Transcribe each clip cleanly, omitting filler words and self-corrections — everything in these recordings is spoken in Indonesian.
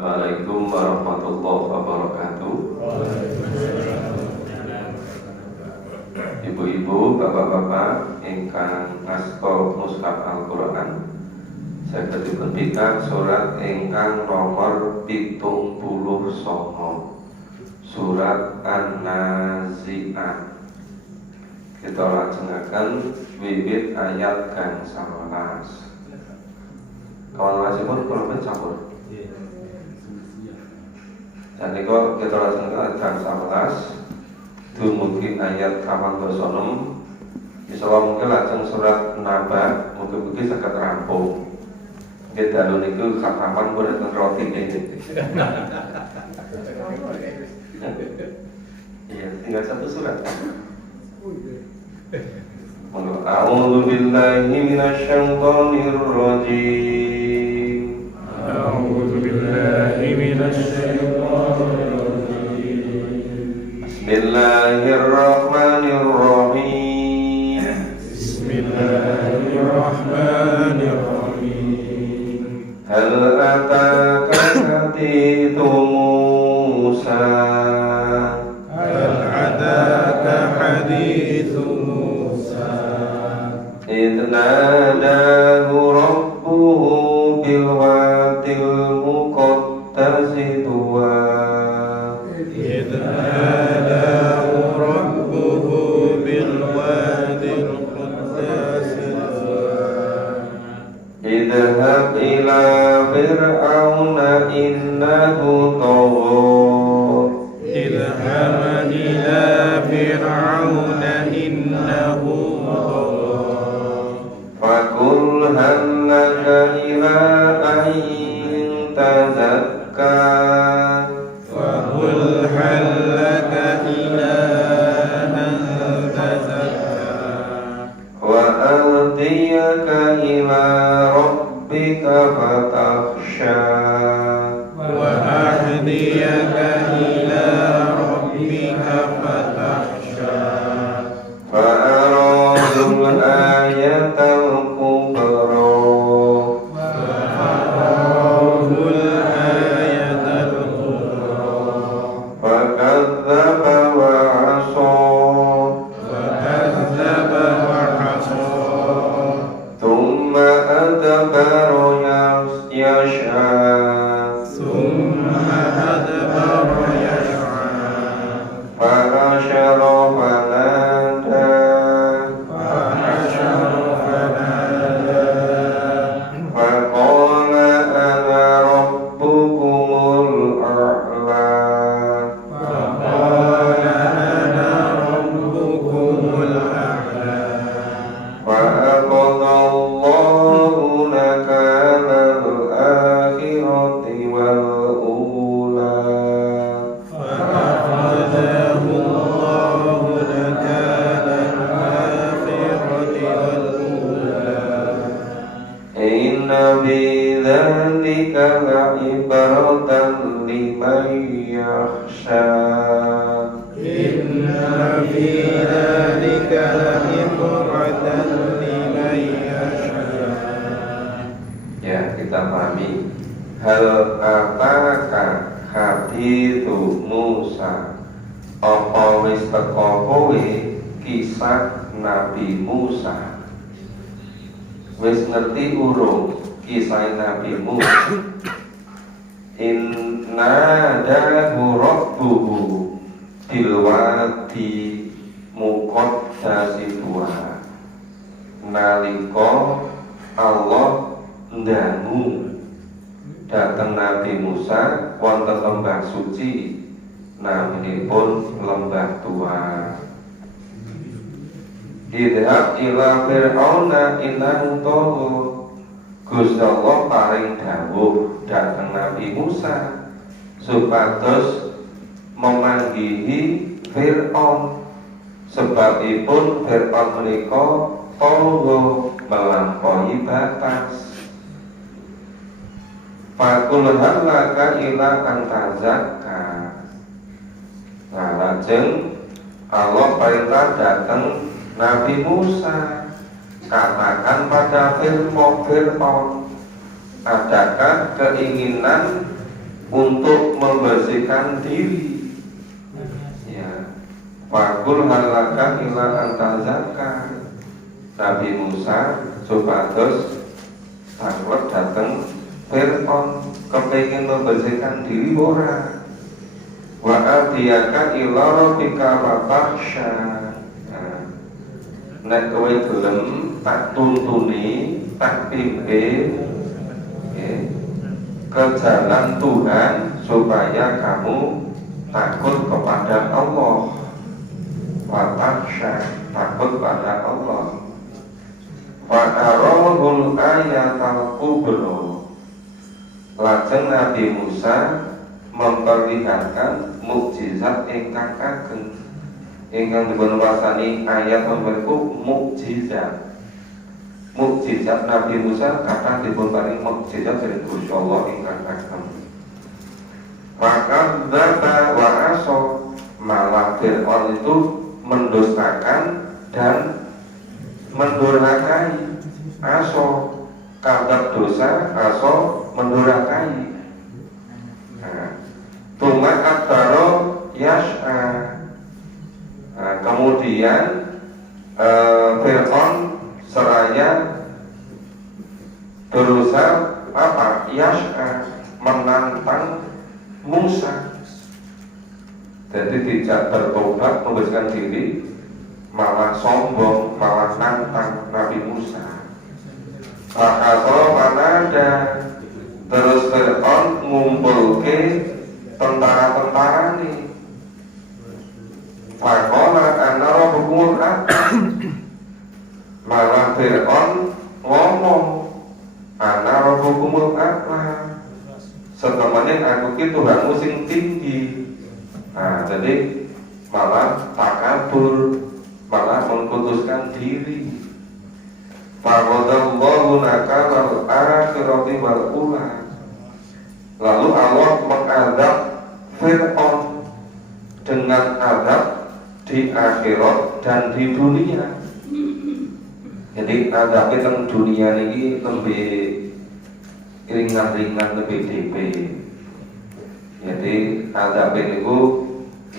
Assalamualaikum warahmatullahi wabarakatuh. Ibu-ibu, bapak-bapak ingkang asta mushaf Al-Qur'an, saged dipunpikan surat ingkang nomor 79, surat An-Nazi'at. Kita lajengaken wiwit ayat kang 11. Kawan-kawan pun campur. Dan niku kita lajengaken ayat 11 dumugi ayat 86. Insyaallah mungkin lajeng surat Naba mugi-mugi saged rampung. Nggih dalu niku khataman pun enten roti ini. Iya, tinggal satu surat. A'udzu billahi minasyaitonir rajim. A'udzu billahi minasyaitonir Bismillahirrahmanirrahim. Bismillahirrahmanirrahim. Hal ataka hadithu Musa. Hal ataka hadithu Musa. Idh nadahu rabbuhu bil wadil muqaddasi tuwa. إذ ناداه ربه بالواد القداس Idhhab ila fir'auna innahu tagha. اذهب إلى فرعون إنه طغى Fakul hal laka ila an tazakka. فقل هل لك إلى أن تزكى Wa ahdiyaka ila rabbika fatakhsha. وأهديك إلى ربك فتخشى Fa'aradul ayatal kubra. فأراه الآية الكبرى Fakadzdzaba wa 'asa. فكذب وعصى Thumma adbara yas'a. ثم أدبر يسعى Fahashara fanada. فحشر فنادى Faqala ana rabbukumul a'la. فقال أنا ربكم الأعلى Fa'aqadha Allahu nakalal akhirati wal ula. فأخذه الله نكال الآخرة والأولى Inna fi dzalika la'ibratan liman yakhsha. إن في ذلك لعبرة لمن يشاء Ya, kita pahami. Hal ataka hadithu Musa. Apa wis teko kowe kisah Nabi Musa? Wis ngerti urung kisah Nabi Musa? Inna dahu rabbuhu bil wadi muqaddasi tuwa. Nalika Allah ndangu dateng Nabi Musa wonten lembah suci naminipun lembah tua. Idhab ila fir'auna innahu tagha. Gusti Allah paring dawuh dateng Nabi Musa supados memanggihi Fir'aun, sebabipun Fir'aun menika tagha melampaui batas. Fakul halaka ila antazakka. Nah, lajeng Allah perintah datang Nabi Musa, katakan pada Fir'aun, adakah keinginan untuk membersihkan diri. Ya, fakul halaka ila antazaka. Nabi Musa supados takut datang Fir'aun kepingin membersihkan diri ora. Wa atiyaka ila rabbika fakhsha. Nek kowe gelem tak tuntuni, tak pimpin ke jalan Tuhan supaya kamu takut kepada Allah. Fakhsha, takut pada Allah. Fa'arahul ayatal kubra. Lajeng Nabi Musa memperlihatkan mukjizat ingkang ageng ingkang dipunwastani ayat menika mukjizat. Mukjizat Nabi Musa kathah dipunparingi mukjizat dari Gusti Allah ingkang ageng. Maka dzaba wa aso, malah Fir'aun itu mendustakan dan mendurhakai. Aso kadap dosa, aso mendurhakai. Tuma akbaro yas'a. Kemudian Fir'aun seraya berusaha apa? Yas'a, menantang Musa. Jadi tidak bertobat membersihkan diri, malah sombong, malah nantang Nabi Musa. Pakasol panada, terus Fir'aun ngumpulke tentara-tentara nih. Fakola anara hukumul malah Fir'aun ngomong anara hukumul setemanya aku ki Tuhanmu sing tinggi. Nah, jadi malah takabur, malah mengputuskan diri. Faradallahu nakal al-akhirati wal ula. Lalu Allah mengadab Fir'aun dengan adab di akhirat dan di dunia. Jadi adabnya teng dunia ini lebih ringan-ringan, lebih DP. Jadi adabnya itu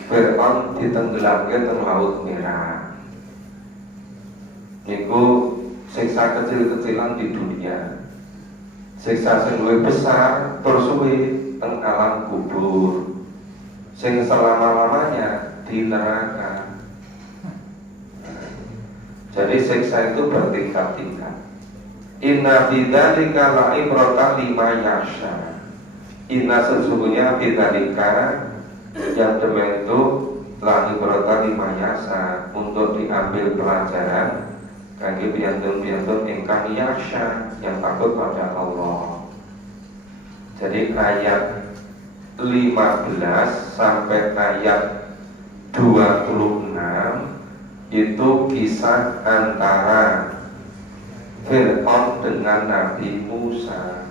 Fir'aun ditenggelamkan ke Laut Merah. Niku siksa kecil-kecilan di dunia. Siksa sing luwih besar terus suwe teng alam kubur. Sing selama-lamanya di neraka. Jadi siksa itu bertingkat-tingkat. Inna bidzalika la'ibratan liman yasha. Inna sesungguhnya bidzalika yang demikian itu la'ibratan liman yasha, untuk diambil pelajaran bagi piantun-piantun ingkang yasha, yang takut pada Allah. Jadi ayat 15 sampai ayat 26 itu kisah antara Fir'aun dengan Nabi Musa.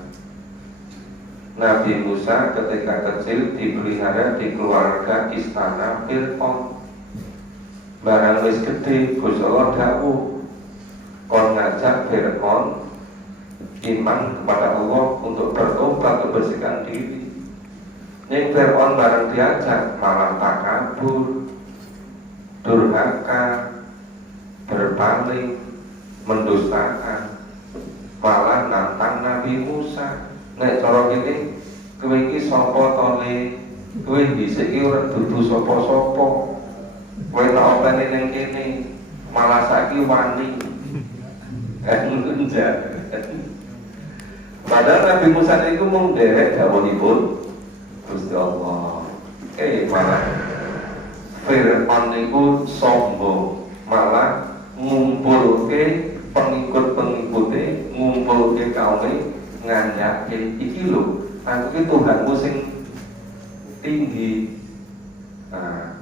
Nabi Musa ketika kecil dipelihara di keluarga istana Fir'aun. Barang wis gede Gusti Allah dawuh kon ngajak Fir'aun iman kepada Allah untuk bertobat, membersihkan diri. Ning Fir'aun barang diajak malah takabur, durhaka, berpaling, mendustakan, malah nantang Nabi Musa. Nek cara kene kowe iki sapa to le? Kowe dhisik iki ora dudu sapa-sapa. Kowe tak openi ning kene, malah saiki wani. Padahal Nabi Musa itu mung derek dawuhipun Gusti Allah. Malah Fir'aun niku sombong, malah ngumpulke pengikut-pengikute, ngumpulke kaume nganyake iki lho, aku ki Tuhanmu sing tinggi. Nah,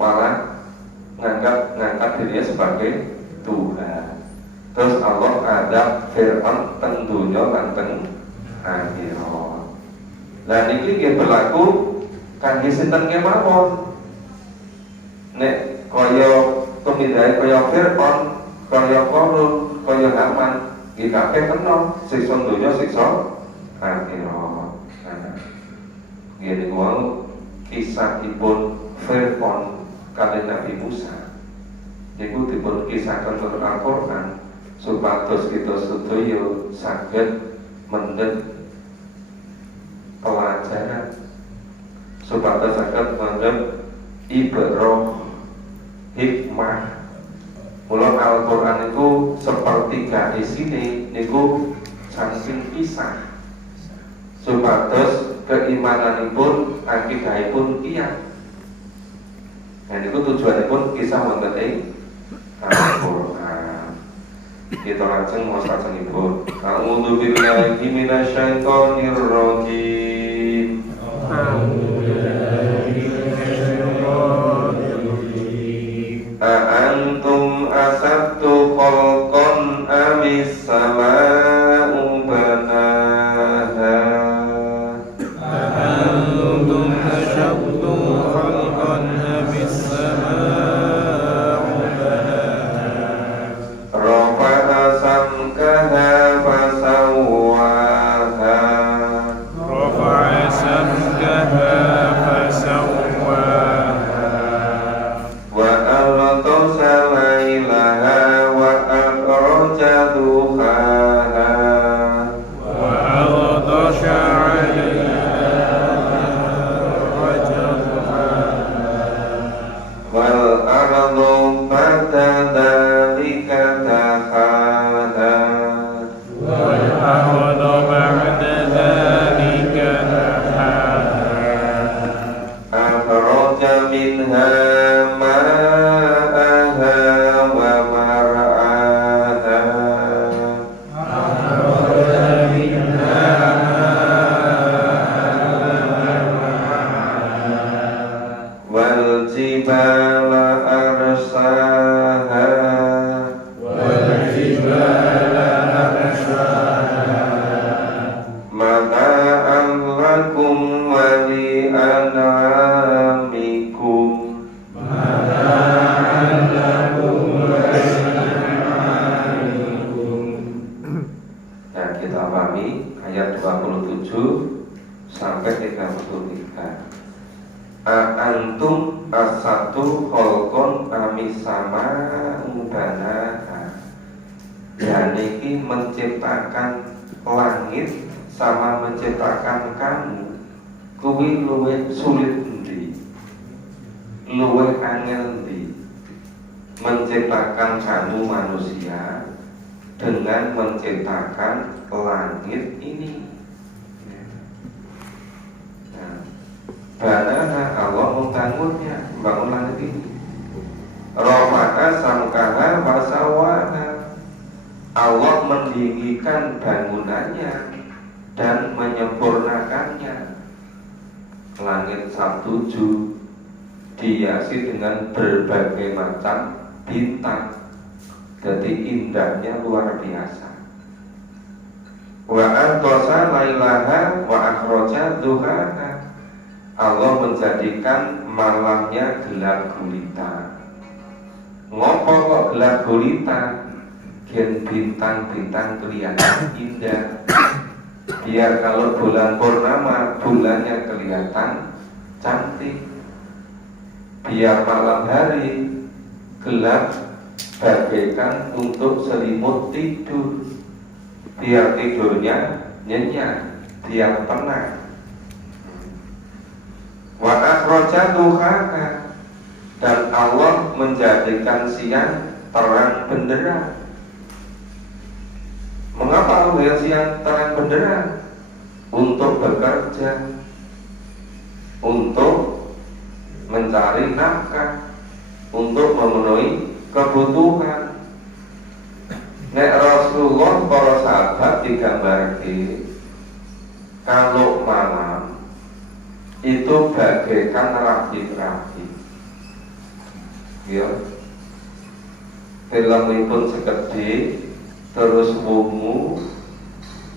malah ngangkat dirinya sebagai Tuhan. Terus Allah adab Fir'aun teng dunya lan teng akhirat. Lah niki nggih berlaku kangge sinten kemawon. Nek kaya tumindahe kaya Fir'aun, kaya Qarun, kaya Haman, nggih kabeh kena siksa donya, siksa akhirat. Ngene wau kisahipun Fir'aun kaliyan Nabi Musa niku dipun kisahkan menurut Al-Qur'an supados kita sedaya saged mendhet pelajaran, supados saged mendhet ibrah hikmah. Mula Al-Qur'an niku sepertiga isine niku saking kisah supados keimananipun akidahipun kiyat. Nah niku tujuanipun kisah wonten ing Al-Qur'an. Kita lajeng maos lajengipun. A'udzu billahi minasyaitonir rajim. A'antum asaddu khalqan amis sama'u banaha. أأنتم أشد خلقا أم السماء بناها Rafa'a samkaha fasawwaha. رفع سمكها فسواها Wa aghtasa laylaha wa akhraja duhaha. وأغطش عليها وجرها Wal ardu ba'da dzalika dahaha. والأرض بعد ذلك دحاها Akhraja minha ma'aha wa mar'aha. أخرج منها Wal jibala arsaha. والجبال أرساها Mata'an lakum wa li an'amikum. متاعا لكم ولأنعامكم. Nah kita pahami ayat 27 sampai 33. A'antum asatu kholqon amis sama banaha. Ya niki menciptakan langit sama menciptakan kamu kuwi luwih sulit endi, luwih angel endi, menciptakan kamu manusia dengan menciptakan langit ini. Nah, banaha Allah membangunnya, membangun langit ini. Rafa'a samkaha wasawaha. Allah meninggikan bangunannya dan menyempurnakannya. Langit Sabtuju dihiasi dengan berbagai macam bintang. Jadi indahnya luar biasa. Wa antosa lailaha wa akhraja duhaha. Allah menjadikan malamnya gelap gulita. Ngopo kok gelap gulita? Gen bintang-bintang kelihatan indah. Biar kalau bulan purnama bulannya kelihatan cantik. Biar malam hari gelap bagaikan untuk selimut tidur. Biar tidurnya nyenyak, biar tenang. Wa akhraja duhaha. Dan Allah menjadikan siang terang benderang. Mengapa Allah siang terang benderang? Untuk bekerja, untuk mencari nafkah, untuk memenuhi kebutuhan. Nek Rasulullah para sahabat digambarkan kalau malam itu bagaikan rafi-rafi. Ya, filmipun segede. Terus wungu,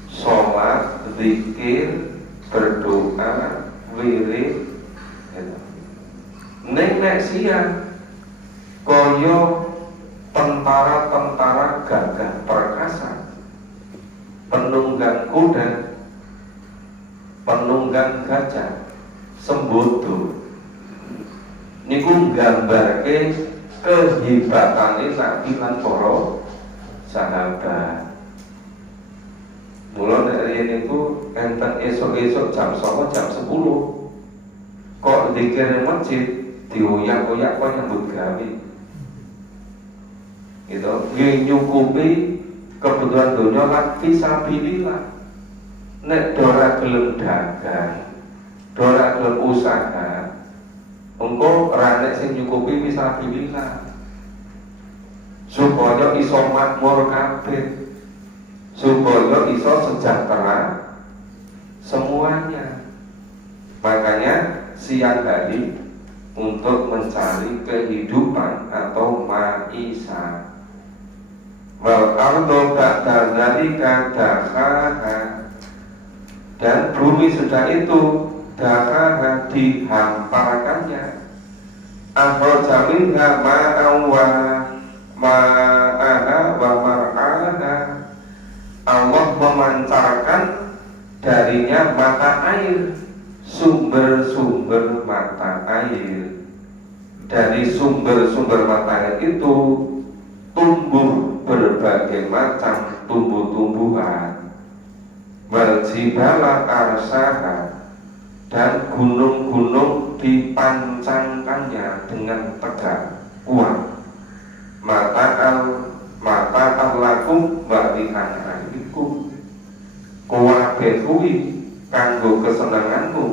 sholat, zikir, berdoa, wirid. Nek siang koyo tentara-tentara gagah perkasa, penunggang kuda, penunggang gajah, sembodo. Niku nggambarke kehebatane Nabi lan para sahabat. Mula nek riyen niku enten esuk-esuk jam 09.00 jam 10 kok zikir masjid dioyak-oyak kok nyambut gawe. Gitu, nyukupi kebutuhan dunia lan fisabilillah. Nek dora gelem dagang, dora gelem usaha, engko ora nek sing nyukupi fisabilillah. Supaya iso makmur kabeh, supaya iso sejahtera semuanya. Makanya siang hari untuk mencari kehidupan atau maisha. Wal ardo ba'da dzalika dakhaha, dan bumi sudah itu dakhaha dihamparkannya. Akhraja minha ma'an wa ma'aha wa mar'aha. Allah memancarkan darinya mata air, sumber-sumber mata air. Dari sumber-sumber mata air itu tumbuh berbagai macam tumbuh-tumbuhan. Waljibala arsaha, dan gunung-gunung dipancangkannya dengan tegak kuat. Mata al-lakum wa li'an'amikum, kuwabe kuwi kanggo kesenanganmu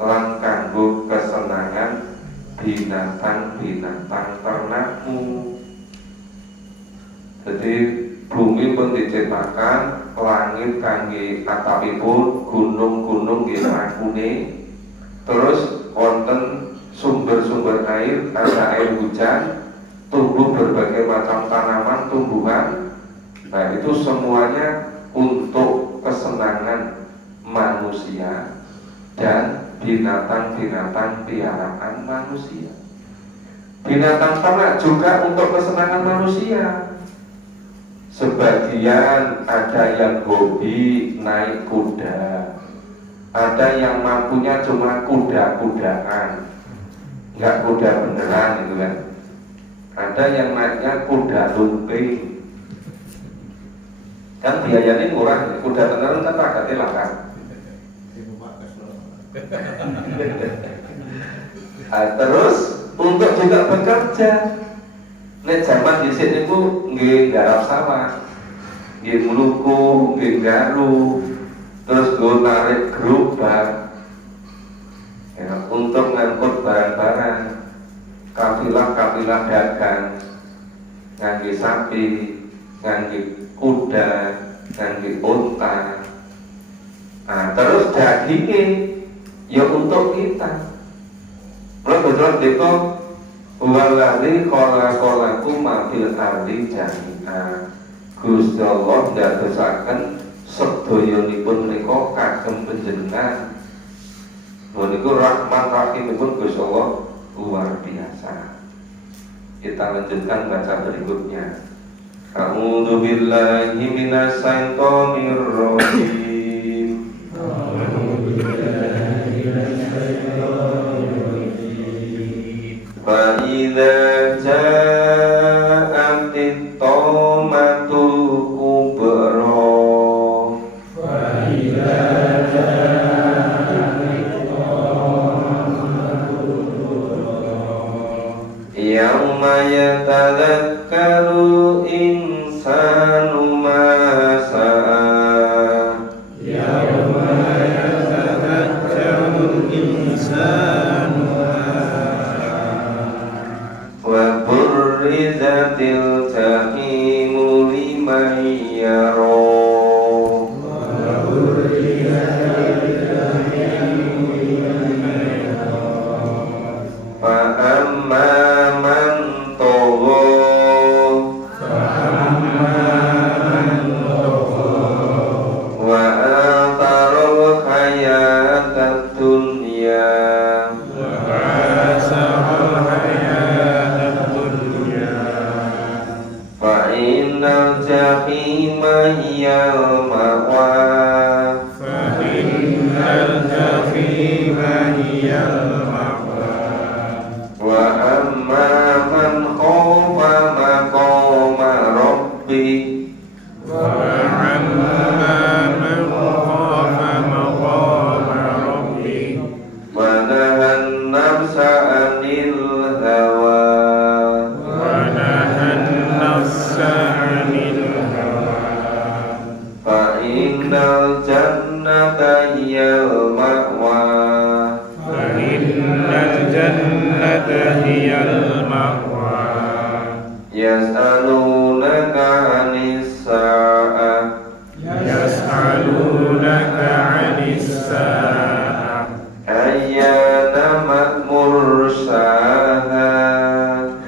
lan kanggo kesenangan binatang-binatang ternakmu. Jadi bumi pun diciptakan, langit kangge atapipun, gunung-gunung nggih rakune, terus wonten sumber-sumber air, ada air hujan, tumbuh berbagai macam tanaman, tumbuhan. Nah itu semuanya untuk kesenangan manusia dan binatang-binatang piaraan manusia. Binatang ternak juga untuk kesenangan manusia. Sebagian ada yang hobi naik kuda, ada yang mampunya cuma kuda-kudaan, nggak kuda beneran gitu kan. Ada yang naiknya kuda lumping, kan biayanya murah. Kuda beneran kan ragatnya langka. Terus untuk juga bekerja. Nek zaman dhisik niku nggih garap sawah, nggih mluku, nggih garu, terus go narik gerobak ya, untuk ngangkut barang-barang, kafilah-kafilah dagang, ngangge sapi, ngangge kuda, ngangge unta. Nah, terus dagingnya ya untuk kita. Betul itu waladzi khalaqalakum ma fil ardi jami'a. Gusti Allah ndadosaken sedayanipun menika kagem panjenengan. Menika rahmat rahimipun Gusti Allah luar biasa. Kita lanjutkan baca berikutnya. A'udzu billahi minasy syaithanir rajim. Fa'idza ja'atit tamatul kubra, fa'idza ja'atit tamatul kubra, yauma yatadhakkaru insanu ma sa'a, yauma yatadhakkaru insanu wa burrizatil jahimu liman yara, wa burrizatil jahimu liman yara, fa amma man tagha, fa المأوى wa amma man khafa maqama rabbi وأما من خاف مقام ربه wa nahan nafsa 'anil hawa ونهى النفس عن الهوى fa innal jannata hiyal ma'wa فإن الجنة هي المأوى yas'alunaka 'anis sa'ah يسألونك عن الساعة ayyana mursaha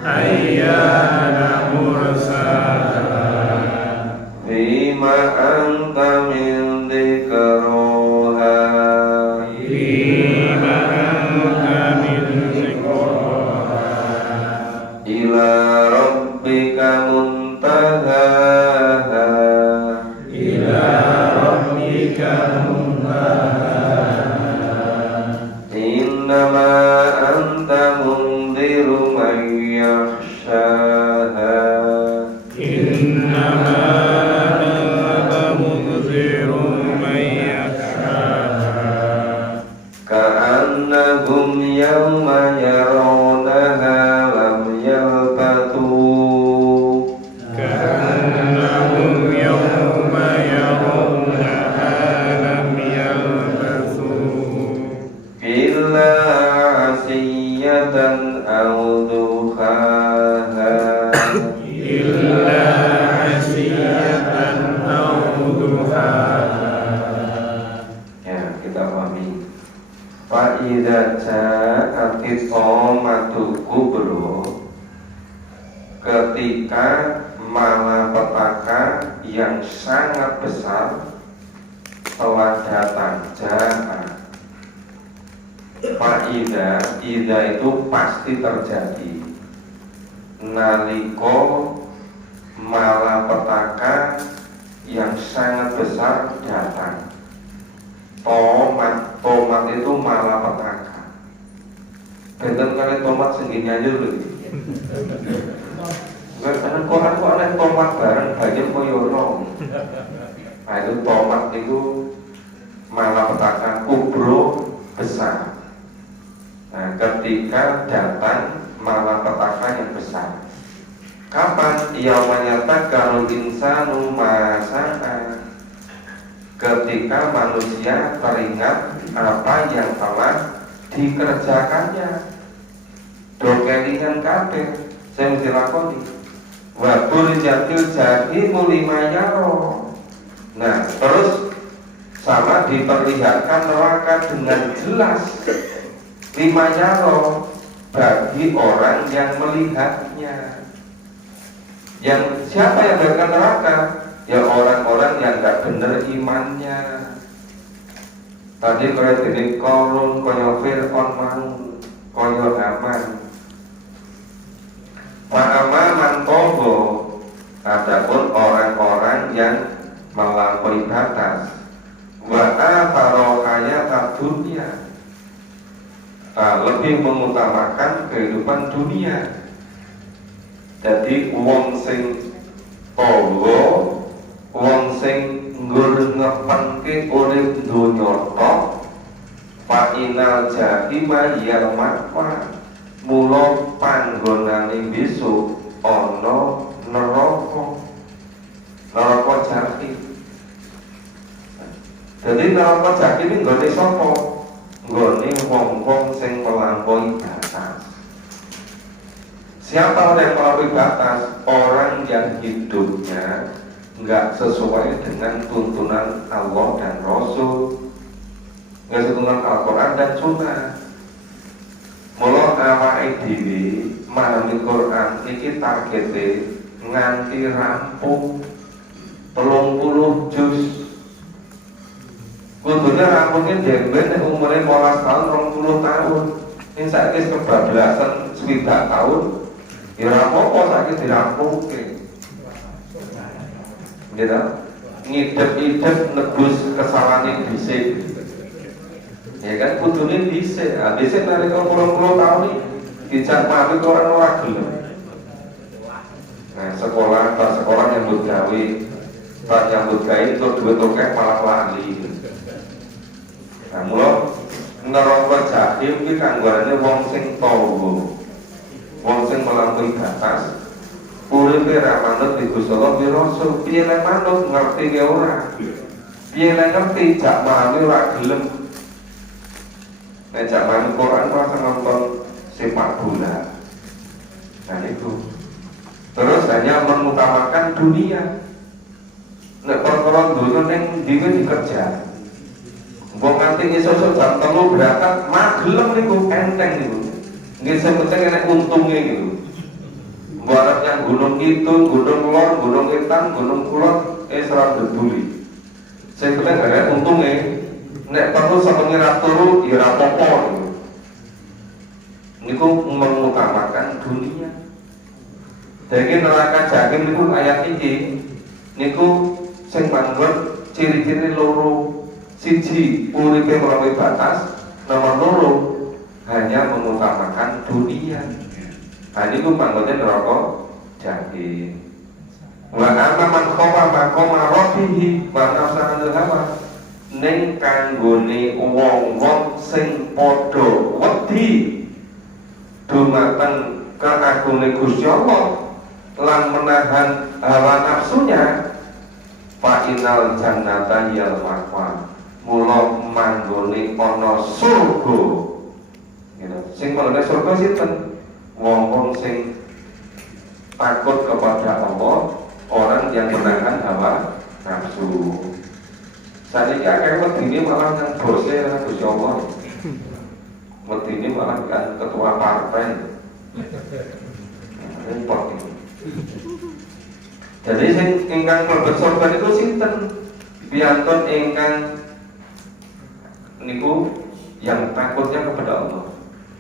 أيان مرساها fima anta min dzikruha فيما أنت من ذكرها ila rabbika muntahaha إلى ربك منتهاها innama anta mundiru man yakhshaha إنما أنت منذر من يخشاها ka'annahum yawma yarawnaha lam yalbathu كأنهم يوم يرونها لم يلبثوا illa 'asiyatan aw duhaha إلا عشية أو ضحاها. ya kita pahami fa idza ja'atit qamatul kubra ketika malapetaka yang sangat besar telah datang Fa'idha, idha itu pasti terjadi naliko malapetaka yang sangat besar datang. Tomat itu malapetaka. Benten kali tomat segini aja dulu. Karena koran kok ada tomat bareng banyak koyono. Nah itu tomat itu malapetaka kubro besar. Nah ketika datang malapetaka yang besar, kapan yaumanya takarul insanu masa'a, ketika manusia teringat apa yang telah dikerjakannya. Dokelingan kabeh sing dilakoni. Wa burjatil jahimu limayaro. Nah, terus sama diperlihatkan neraka dengan jelas limayaro bagi orang yang melihatnya. Yang siapa yang akan neraka? Ya orang-orang yang gak bener imannya. Tadi kaya dene Qarun, kaya Fir'aun mau, kaya Haman. Ma'amaman togo, adapun orang-orang yang melampaui batas. Wa'afaro hayata dunia, lebih mengutamakan kehidupan dunia. Jadi wong sing togo, wong sing nggur ngepenke urip donya tok, fa inal jahima yal makwa, mula panggonane besok ana neraka jahim. Jadi neraka jahim iki nggone sapa? Nggone wong-wong sing melampaui batas. Siapa orang yang melampaui batas? Orang yang hidupnya nggak sesuai dengan tuntunan Allah dan Rasul, nggak tuntunan Al-Quran dan Sunnah. Mula awake dhewe memahami Quran iki targete nganti rampung 30 juz. Kudune rampungnya demben nek umure 15 tahun 20 tahun. Ini saiki kebablasan 20 tahun. Ya ora apa-apa saiki dirampungke. Gitu. Ngidep-idep nebus kesalahan dhisik. Ya kan kudune dhisik. Dhisik nalika 30 tahun iki dijak mati orang ora gelem. Nah, sekolah nyambut gawe, pas nyambut gawe itu duit akeh malah lali. Nah, mula neraka jahim iki kanggoane wong sing tawa. Wong sing melampaui batas, uripe ra manut di Gusti Allah di Rasul, piye lek manut ngerti ke ora? Piye lek ngerti jak mami ora gelem. Nek jak mami Quran malah nonton sepak bola. Nah itu. Terus hanya mengutamakan dunia. Nek perkara dunia ning dhewe dikerja. Wong nganti esuk jam 3 berangkat, magelem niku enteng niku. Nggih sing penting enek untunge gitu. Mbok yang gunung kidul, gunung lor, gunung wetan, gunung kulon, ora peduli. Sing penting enek untunge. Nek perlu sepengi ra turu ya ora apa-apa gitu. Niku mengutamakan dunia. Jadi neraka jahim niku ayat iki niku sing manggon ciri-ciri loro. Siji uripe melampaui batas, nomor loro hanya mengutamakan dunia. Nah ini panggonya neraka jahim. Wa amma man khafa maqama rabbih wa nafsa 'anil hawa. Ning kanggone wong-wong sing padha wedi dumateng keagungane Gusti Allah lan menahan hawa nafsunya, fa innal jannata yal ma'wa. Mula manggone ana surga. Gitu. Sing manggone surga sinten? Wong-wong sing takut kepada Allah, orang yang menahan hawa nafsu. Saiki akeh wedine malah nang bose lan Gusti Allah. Wedine malah kan ketua partai. Repot itu. Jadi sing ingkang mlebet surga niku sinten? Piyantun ingkang niku yang takutnya kepada Allah.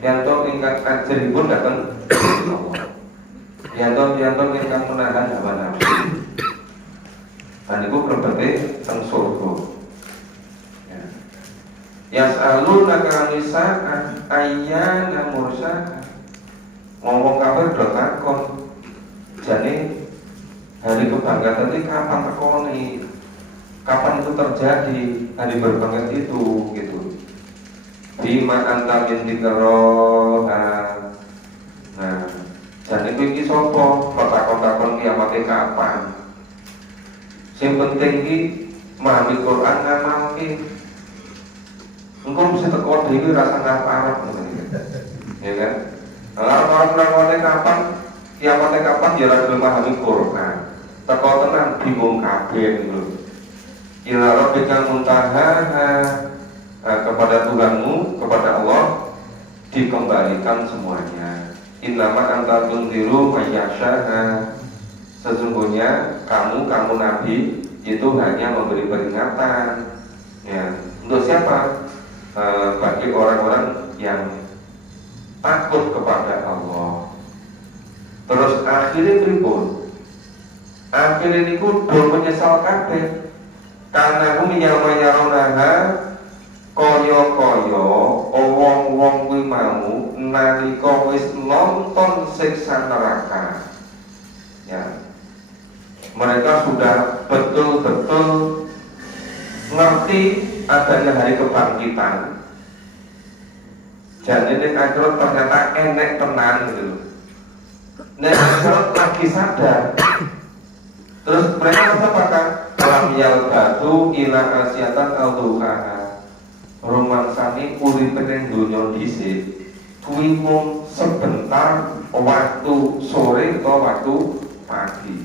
Piyantun ingkang ajripun dateng Allah. Piyantun ingkang menahan hawa nafsu. Dan niku mlebete teng surga. Yas'alunaka nisa'an ayyana mursaha. Ngomong kafir do takon. Jane hari kebangkitan itu kapan tekoni? Kapan itu terjadi? Hari berbangkit itu gitu. Bima anta min dzikroha. Nah, jane iki sapa? Takon-takon kiamate kapan? Sing penting iki memahami Quran ngamalke. Engkau mesti teko dhewe rasa ngarep-arep ngono ya kan? Orang-orang kapan kiamatnya kapan ya ora memahami Quran. Teko tenan bingung kabeh gitu. Ila rabbika muntaha, kepada Tuhanmu, kepada Allah dikembalikan semuanya. Innama anta tunziru mayyashaha. Sesungguhnya kamu Nabi itu hanya memberi peringatan. Ya, untuk siapa? Bagi orang-orang yang takut kepada Allah. Terus akhirnya pripun? Akhirnya niku do menyesal kabeh. Karena hum yaronaha kaya-kaya wong-wong kuwi mau nalika wis nonton siksa neraka. Ya. Mereka sudah betul-betul ngerti adanya hari kebangkitan. Jadi nek akhirat ternyata enek tenan gitu. Nek akhirat lagi sadar. Terus mereka apakah lam yal batu ila asyatan al-duhaha. Rumangsane uripe ning donya dhisik kuwi mung sebentar waktu sore atau waktu pagi.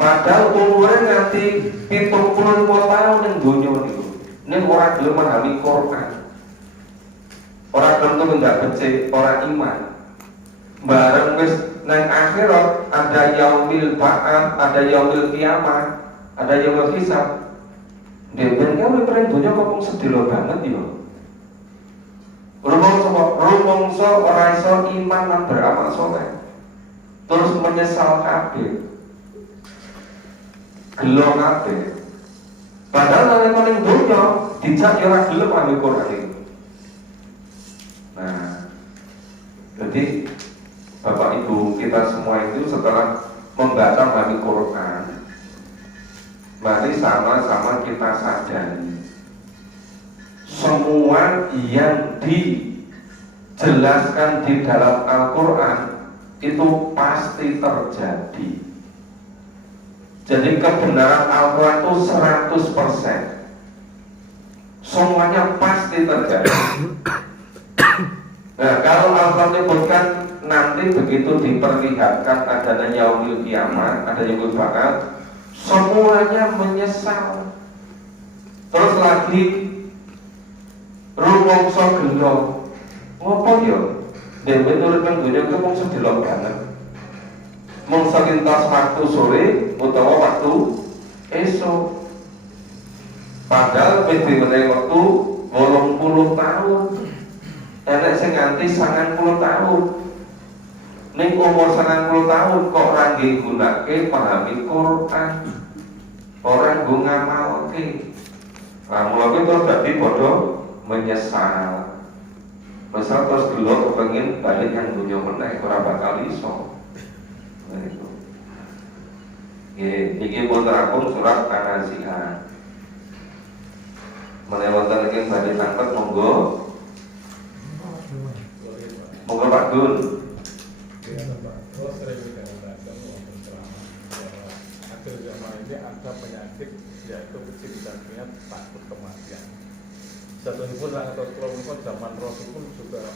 Padahal umurnya nganti 75 tahun ning donya niku. Ning ora gelem memahami Quran. Ora gelem tumindak becik, ora iman. Bareng wis nang akhirat ada yaumil ba'ats, ada yaumil kiamah, ada yaumil hisab. Dhewe kan urip donya kok mung sedelo banget ya. Rumangsa ora iso iman lan beramal saleh. Terus menyesal kabeh. Gelo kabeh. Padahal nalika ning donya dijak ya ora gelem pahami Quran itu. Nah, jadi Bapak Ibu kita semua itu setelah membaca pahami Quran, mari sama-sama kita sadari semua yang dijelaskan di dalam Al-Quran itu pasti terjadi. Jadi kebenaran Al-Quran itu 100%. Semuanya pasti terjadi. Nah, kalau Al-Quran menyebutkan nanti begitu diperlihatkan adanya yaumil kiamat, ada yaumil ba'ats, semuanya menyesal. Terus lagi rumangsa gelo. Ngopo ya? Dhewe urip nang donya ku mung sedelok banget. Mung sakintas waktu sore utawa waktu esok. Padahal beda meneh waktu 80 tahun. Enek sing nganti 90 tahun. Ning umur 90 tahun kok ora nggih gunake pahami Quran. Ora nggo ngamalke. Lah mulane terus dadi padha menyesal. Misal terus delok kepengin balik yang dunia meneh ora bakal iso. Nah itu. Nggih, iki pun terapung surat An-Nazi'at. Menawi wonten ingkang badhe tangkep monggo. Monggo Pak Gun. Terus sering dikatakan akhir zaman ini ada penyakit yaitu kecintaannya takut kematian. Satu pun atau kalau pun zaman Rasul pun juga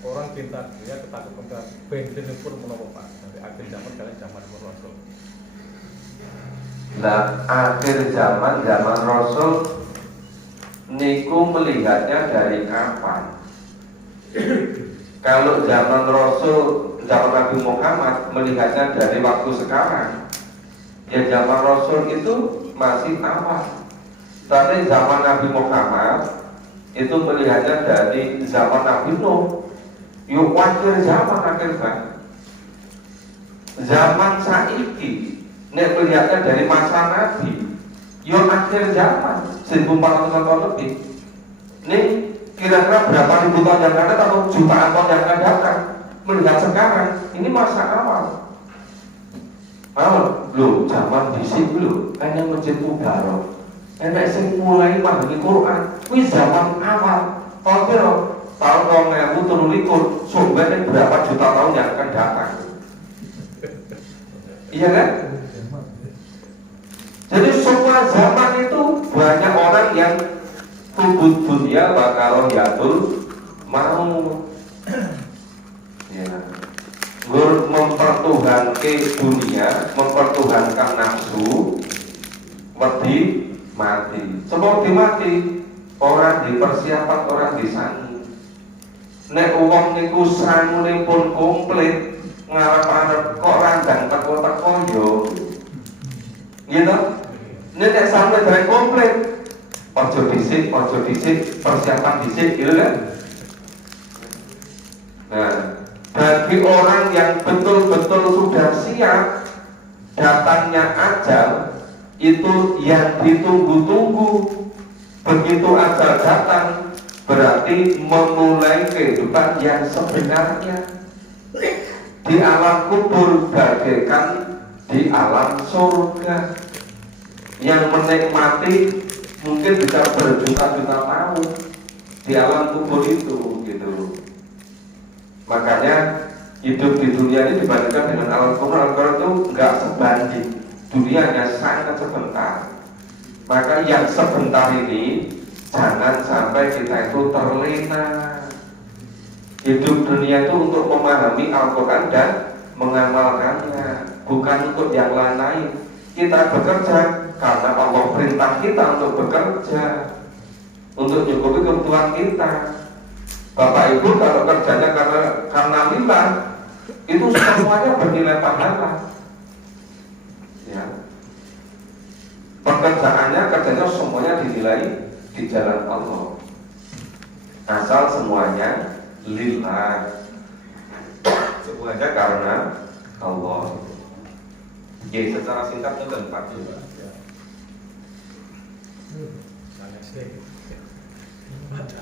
orang cinta dunia ketakut kematian. Bensin pun menopang. Dari akhir zaman kalian zaman Rasul. Nah akhir zaman Rasul niku melihatnya dari kapan? Kalau zaman Rasul, zaman Nabi Muhammad melihatnya dari waktu sekarang. Ya zaman Rasul itu masih awal. Tapi zaman Nabi Muhammad itu melihatnya dari zaman Nabi Nuh. Yuk akhir zaman zaman saiki nek melihatnya dari masa Nabi. Yuk akhir zaman 1400 tahun lebih. Nih kira-kira berapa ribu tahun yang akan datang atau jutaan tahun yang akan datang? Melihat sekarang ini masa awal. Loh, zaman dhisik lho, ana masjid Mubarak. Enak sing mulai pahami Quran, kuwi zaman awal. Tahun piro? Tahun 2023, sumbernya berapa juta tahun yang akan datang. Iya kan? Jadi semua zaman itu banyak orang yang tubut dunia bakal yatul mau. Ya. Mempertuhankan dunia, mempertuhankan nafsu, wedi mati. Seperti mati, orang dipersiapkan, orang disangi. Nek uang niku sangune pun komplit, ngarep-arep kok randang teko-teko yo. Gitu? Nek sampai dari komplit, ojo disik, persiapan disik, gitu kan? Nah, bagi orang yang betul-betul sudah siap datangnya ajal itu yang ditunggu-tunggu. Begitu ajal datang berarti memulai kehidupan yang sebenarnya di alam kubur bagaikan di alam surga. Yang menikmati mungkin bisa berjuta-juta tahun di alam kubur itu gitu. Makanya hidup di dunia ini dibandingkan dengan alam kubur, alam kubur itu enggak sebanding. Dunianya sangat sebentar. Maka yang sebentar ini jangan sampai kita itu terlena. Hidup dunia itu untuk memahami Al-Quran dan mengamalkannya, bukan untuk yang lain-lain. Kita bekerja karena Allah perintah kita untuk bekerja, untuk mencukupi kebutuhan kita. Bapak Ibu kalau kerjanya karena lillah, itu semuanya bernilai pahala. Ya. Kerjanya semuanya dinilai di jalan Allah. Asal semuanya lillah. Semuanya karena Allah. Jadi secara singkat itu dan Pak.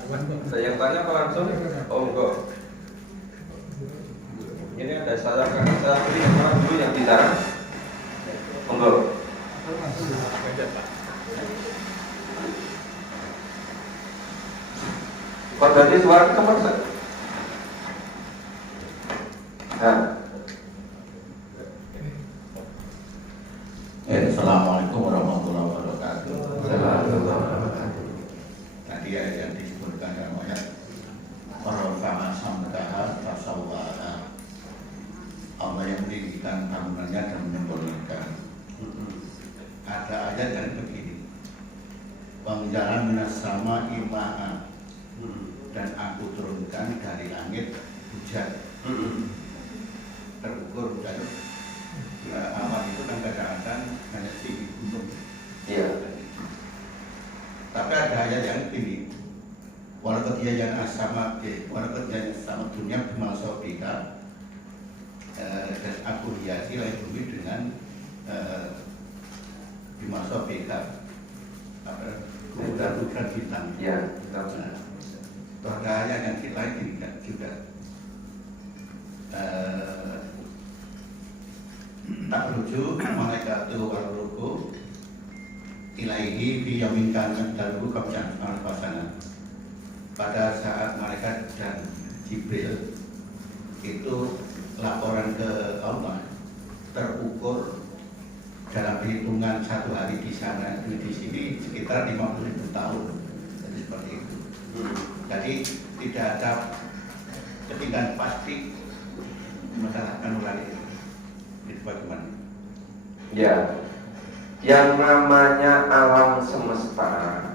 Ada yang tanya apa langsung? Oh enggak. Ini ada saya pilih yang mana dulu yang bicara? Enggak. Pak Dadi suara kemana? Assalamualaikum warahmatullahi wabarakatuh. Assalamualaikum. Tadi yang disebutkan namanya Rafa'a samkaha fasawwaha. Allah yang meninggikan bangunannya dan menyempurnakan. Ada ayat yang begini. Pengjalan minas sama ima'a, dan aku turunkan dari langit hujan. Terukur hujan. Awan itu kan kadang-kadang hanya tinggi gunung. Iya. Tapi ada ayat yang ini, walaupun dia yang sama dunia bimasobika, dan aku hiasi langit bumi dengan bimasobika, bukan bintang. Iya. Ada ayat yang lain ini kan juga. Tak rujuk malaikat waruku ilaihi fi yamin kana dalu kamjan al-fasana. Pada saat malaikat dan Jibril itu laporan ke Allah terukur dalam hitungan satu hari di sana di sini sekitar 50.000 tahun. Jadi seperti itu. Jadi tidak ada ketinggalan pasti masalah ulangi. Itu bagaimana? Ya, yang namanya alam semesta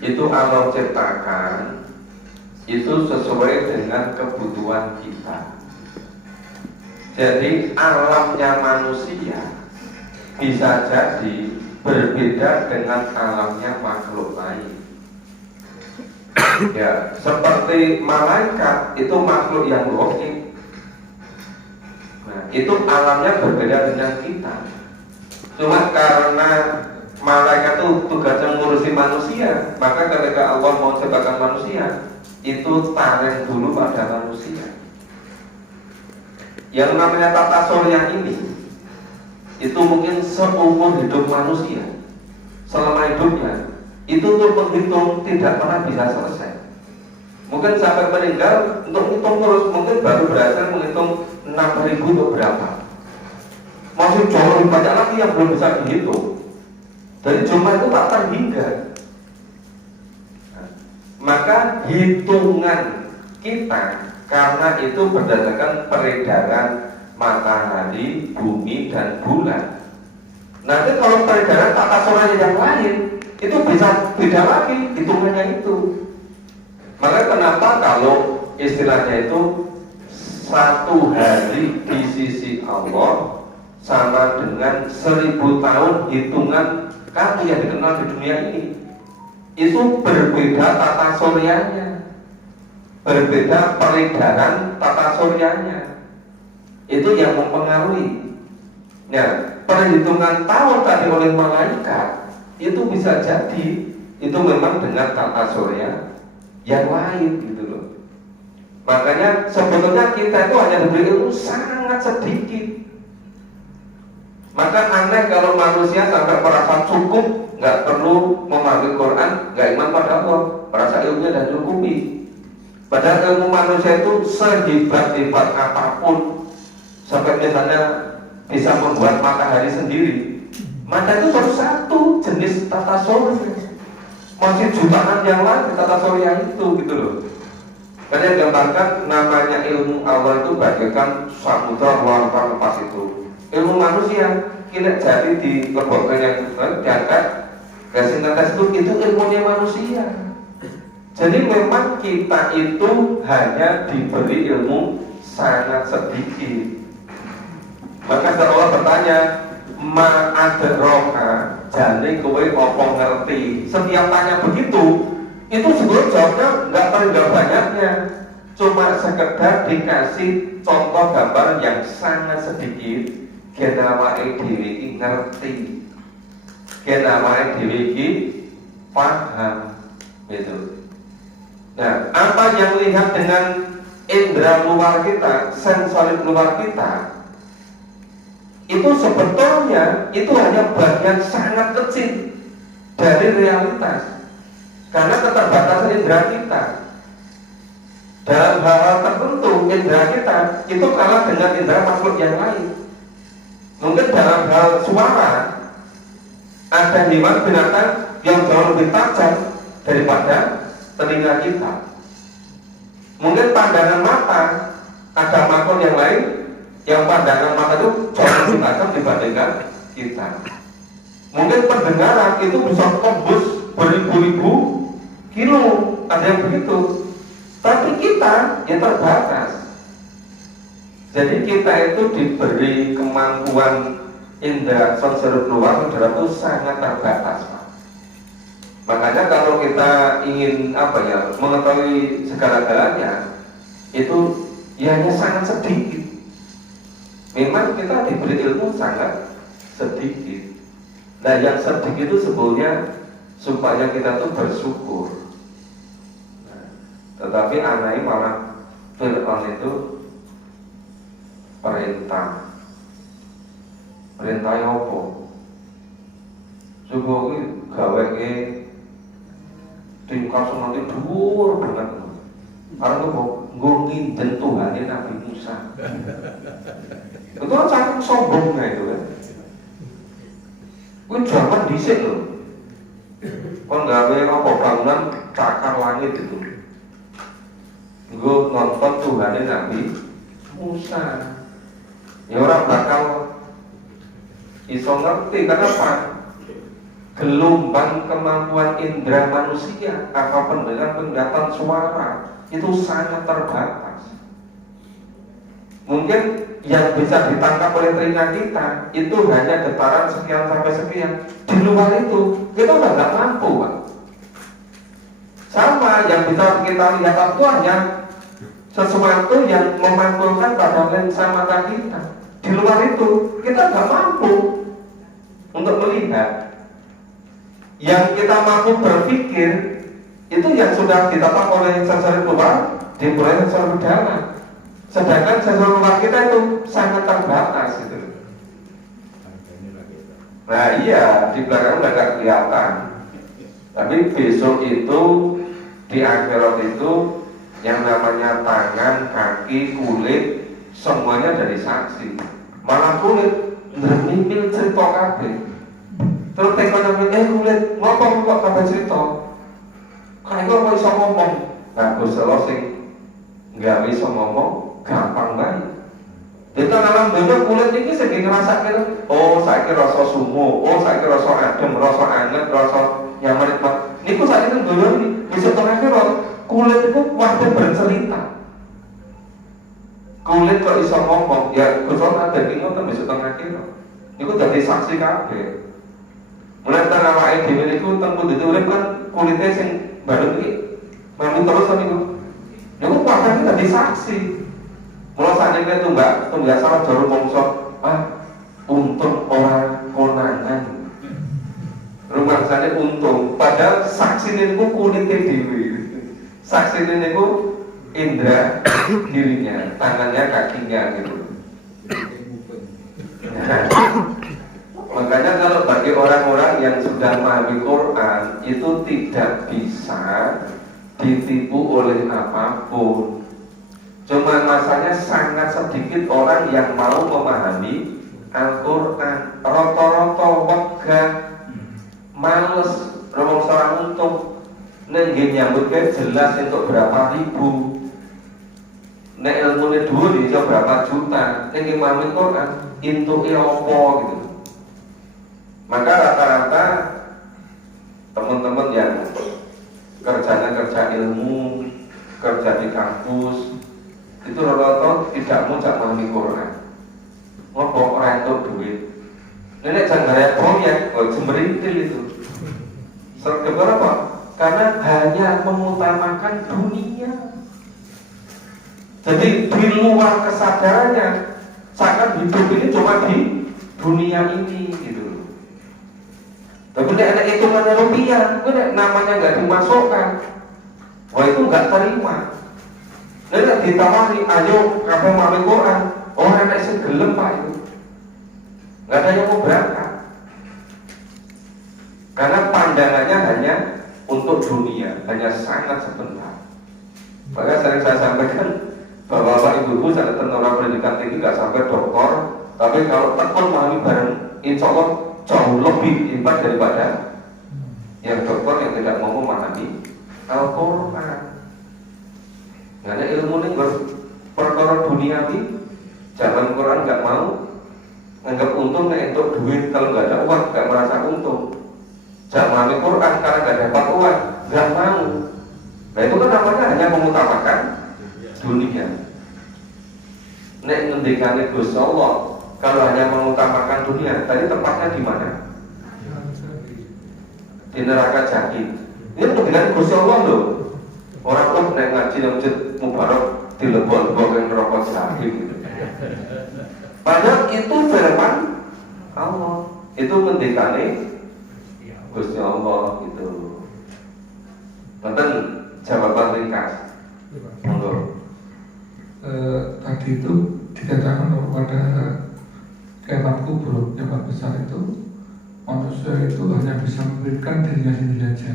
itu Allah ciptakan itu sesuai dengan kebutuhan kita. Jadi alamnya manusia bisa jadi berbeda dengan alamnya makhluk lain. Ya, seperti malaikat itu makhluk yang logik. Nah, itu alamnya berbeda dengan kita. Cuma karena malaikat itu tugasnya ngurusi manusia, maka ketika Allah mau ciptakan manusia, itu tarik dulu pada manusia. Yang namanya tata surya ini, itu mungkin seumur hidup manusia, selama hidupnya, itu untuk menghitung tidak pernah bisa selesai. Mungkin sampai meninggal untuk menghitung terus, mungkin baru berhasil menghitung 6.000 atau berapa. Masih jauh lebih banyak lagi yang belum bisa dihitung. Dari jumlah itu tak terhingga. Maka hitungan kita karena itu berdasarkan peredaran matahari, bumi, dan bulan. Nanti kalau peredaran tata surya yang lain, itu bisa beda lagi hitungannya itu. Maka kenapa kalau istilahnya itu satu hari di sisi Allah sama dengan 1000 tahun hitungan kamu yang dikenal di dunia ini. Itu berbeda tata suryanya, berbeda peredaran tata suryanya. Itu yang mempengaruhi. Nah, perhitungan tahun tadi oleh malaikat itu bisa jadi itu memang dengan tata surya yang lain gitu loh. Makanya sebetulnya kita itu hanya diberi ilmu sangat sedikit. Maka aneh kalau manusia sampai merasa cukup, nggak perlu memahami Quran, nggak iman pada Allah, merasa ilmunya dan cukupi. Padahal ilmu manusia itu sehebat-hebat apapun, sampai misalnya bisa membuat matahari sendiri. Maka itu baru satu jenis tata surya. Masih jutaan yang lain di tata surya itu gitu loh. Karena gambarkan namanya ilmu Allah itu bagaikan samudra lautan lepas itu. Ilmu manusia kini jadi di lembaga yang diangkat gasin atas itu ilmunya manusia. Jadi memang kita itu hanya diberi ilmu sangat sedikit. Maka Allah bertanya, ma adraka, jane kowe apa ngerti. Setiap tanya begitu, itu sebelum jawabnya nggak banyaknya, cuma sekedar dikasih contoh gambar yang sangat sedikit. Kenawai diri ngerti, kenawai diri paham, gitu. Nah, apa yang lihat dengan indera luar kita, sensorik luar kita, itu sebetulnya itu hanya bagian sangat kecil dari realitas. Karena keterbatasan indera kita. Dalam hal-hal tertentu, indera kita itu kalah dengan indera makhluk yang lain. Mungkin dalam hal suara, ada hewan binatang yang jauh lebih tajam daripada telinga kita. Mungkin pandangan mata, ada makhluk yang lain yang pandangan mata itu jauh lebih tajam dibandingkan kita. Mungkin pendengaran itu bisa tembus beribu-ribu kilo, ada yang begitu. Tapi kita yang terbatas. Jadi kita itu diberi kemampuan indera sensorik luar saudara itu sangat terbatas, Pak. Makanya kalau kita ingin mengetahui segala-galanya, itu ya hanya sangat sedikit. Memang kita diberi ilmu sangat sedikit. Nah, yang sedikit itu sebetulnya supaya kita tuh bersyukur. Nah, tetapi anaknya malah Fir'aun itu perintahnya apa? Coba ini gawe tingkat nanti dhuwur banget. Karena itu nginjen Tuhannya Nabi Musa. Itu kan saking sombongnya itu kan. Itu zaman dhisik loh. Kon gawe apa bangunan cakar langit itu. Gue nonton Tuhannya Nabi Musa. Ya orang bakal iso ngerti. Kenapa? Gelombang kemampuan indera manusia, apa pendengaran suara itu sangat terbatas. Mungkin yang bisa ditangkap oleh telinga kita itu hanya getaran sekian sampai sekian. Di luar itu kita udah nggak mampu, Pak. Sama yang bisa kita lihat itu hanya sesuatu yang memantulkan pada lensa mata kita. Di luar itu kita nggak mampu untuk melihat. Yang kita mampu berpikir itu yang sudah ditata oleh sensorik luar dimulai sensorik dalam. Sedangkan sensorik luar kita itu sangat terbatas itu. Nah iya, di belakang nggak kelihatan. Tapi besok itu di akhirat itu yang namanya tangan, kaki, kulit semuanya dari saksi. Malah kulit ngermimil cerita kabeh. Terus tekonya kulit ngomong kok kabeh cerita. Kayak kok iso ngomong. Nah, Gusti Allah sing nggak bisa ngomong gampang banget. Kita alam dunia kulit ini sing ngrasakake, oh saiki rasa sumo, oh saiki rasa adem, rasa anget, rasa nyaman nikmat. Niku saiki nang dunia iki bisa tengah kulit itu waktu bercerita. Kulit kok iso ngomong, ya Gusti Allah ada ngoten bisa tengah kira. Niku dadi saksi kabeh. Mulai tengah awake dhewe niku teng pundhute urip kan kulite sing bareng iki mami terus niku. Niku padahal dadi saksi. Mula sakniki tunggak salah jaro mongso, untung orang konangan. Rumangsane untung, padahal saksi niku kulite dhewe. Saksi niku indra dirinya, tangannya, kakinya gitu. Makanya kalau bagi orang-orang yang sudah memahami Quran itu tidak bisa ditipu oleh apapun. Cuma masalahnya sangat sedikit orang yang mau memahami Al-Quran. Roto-roto wegah, males, romong sarang untung. Nengge nyambutnya jelas untuk berapa ribu. Nek ilmunya dulu bisa berapa juta. Nengge memahami Quran untuk opo gitu. Maka rata-rata teman-teman yang kerjanya kerja ilmu, kerja di kampus, itu rata-rata tidak mau memahami Quran. Ngopo orang itu duit. Nenek jangan gaya proyek, jemerintil itu. Sebab apa? Karena hanya mengutamakan dunia. Jadi di luar kesadarannya, seakan hidup ini cuma di dunia ini gitu. Tapi nek hitungannya rupiah, namanya nggak dimasukkan. Wah itu nggak terima. Lalu ditawari, ayo kabeh mawi Quran. Orang enak sing gelem Pak itu. Nggak ada yang mau berangkat. Karena pandangannya hanya untuk dunia, hanya sangat sebentar. Maka sering saya sampaikan bahwa Bapak Ibu saya tentara pendidikan tinggi nggak sampai doktor, tapi kalau tekun memahami bareng, insya Allah jauh lebih hebat daripada yang dokter yang tidak mau memahami Al-Quran. Karena ilmu ini perkara duniawi, zaman Quran nggak mau, anggap untung nggak untuk duit, kalau nggak ada uang nggak merasa untung. Zaman Quran karena nggak dapat uang nggak mau. Nah itu kan namanya hanya mengutamakan dunia. Nek ngendikane Gusti Allah, kalau hanya mengutamakan dunia, tadi tempatnya di mana? Di neraka Jahim. Ini ngendikane Gusti Allah loh. Orang kok nek ngaji nang masjid Mubarak dilebok-lebok ning neraka Jahim gitu. Padahal itu firman Allah. Itu ngendikane Gusti Allah gitu. Nonton jawaban ringkas. Monggo. Tadi itu dikatakan bahwa pada kiamat kubur, kiamat besar itu manusia itu hanya bisa memikirkan dirinya sendiri saja,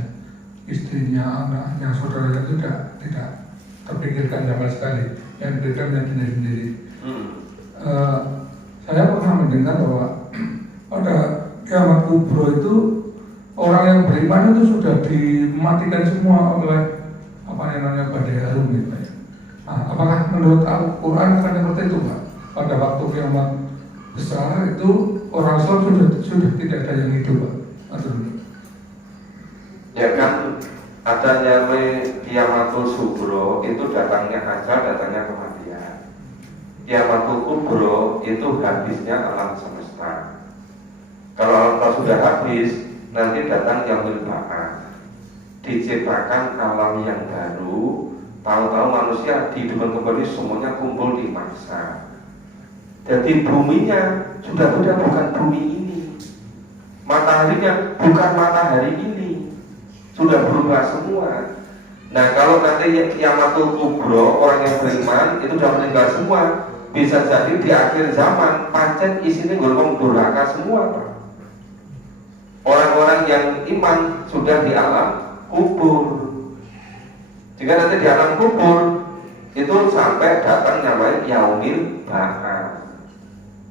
istrinya, anaknya, saudaranya itu tidak terpikirkan sama sekali, yang dipikirkan dirinya sendiri. Saya pernah mendengar bahwa pada kiamat kubur itu orang yang beriman itu sudah dimatikan semua oleh apa yang namanya badai harum gitu ya. Nah, apakah menurut Al-Quran akan seperti itu Pak? Pada waktu kiamat besar itu orang soleh sudah tidak ada yang hidup Pak? Ya kan adanya kiamatul subro itu datangnya ajal, datangnya kematian. Kiamatul kubro itu habisnya alam semesta. Kalau alam sudah habis, nanti datang yaumul ba'ats. Diciptakan alam yang baru. Tahu-tahu manusia dihidupkan kembali, semuanya kumpul di masa. Jadi buminya sudah bukan bumi ini, mataharinya bukan matahari ini, sudah berubah semua. Nah kalau nanti kiamatul kubro, orang yang beriman itu sudah meninggal semua, bisa jadi di akhir zaman pancen isinya golongan durhaka semua Pak. Orang-orang yang iman sudah di alam kubur. Jika nanti di alam kubur itu sampai datang namanya yaumil ba'ats,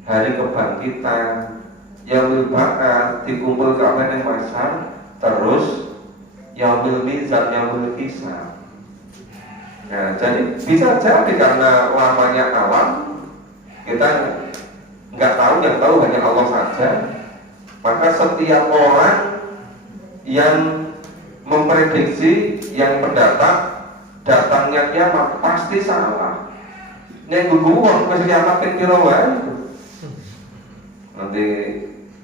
hari kebangkitan. Yaumil ba'ats dikumpul kabeh ning masar, terus yaumil mizan, yaumil hisab. Nah, jadi bisa jadi karena lamanya awam, kita nggak tahu, yang tahu hanya Allah saja. Maka setiap orang yang memprediksi yang pendapat datangnya kiamat pasti salah. Nek gugu wong wis kiamat kira wae. Nanti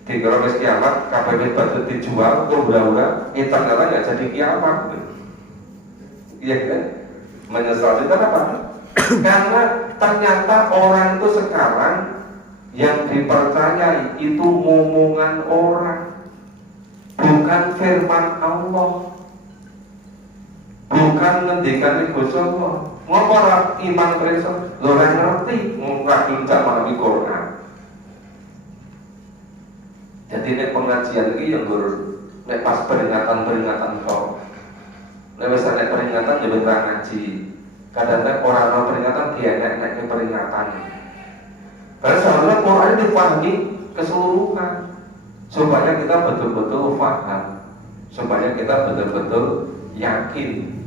dikira wis kiamat kabeh badhe dijual kok ora-ora, ternyata enggak jadi kiamat. Iya kan? Menyesal itu apa? Karena ternyata orang itu sekarang yang dipercayai itu ngomongan orang, bukan firman Allah, bukan ngendikan Gusti Allah. Ngopo ora iman preso? Lho ora ngerti, ora gelem memahami Quran. Jadi nek pengajian iki yang nek pas peringatan kok. Nek wis nek peringatan ya ora ngaji. Kadang-kadang orang ana peringatan dia nek peringatan. Karena seharusnya Quran dipahami keseluruhan supaya kita betul-betul paham, supaya kita betul-betul yakin.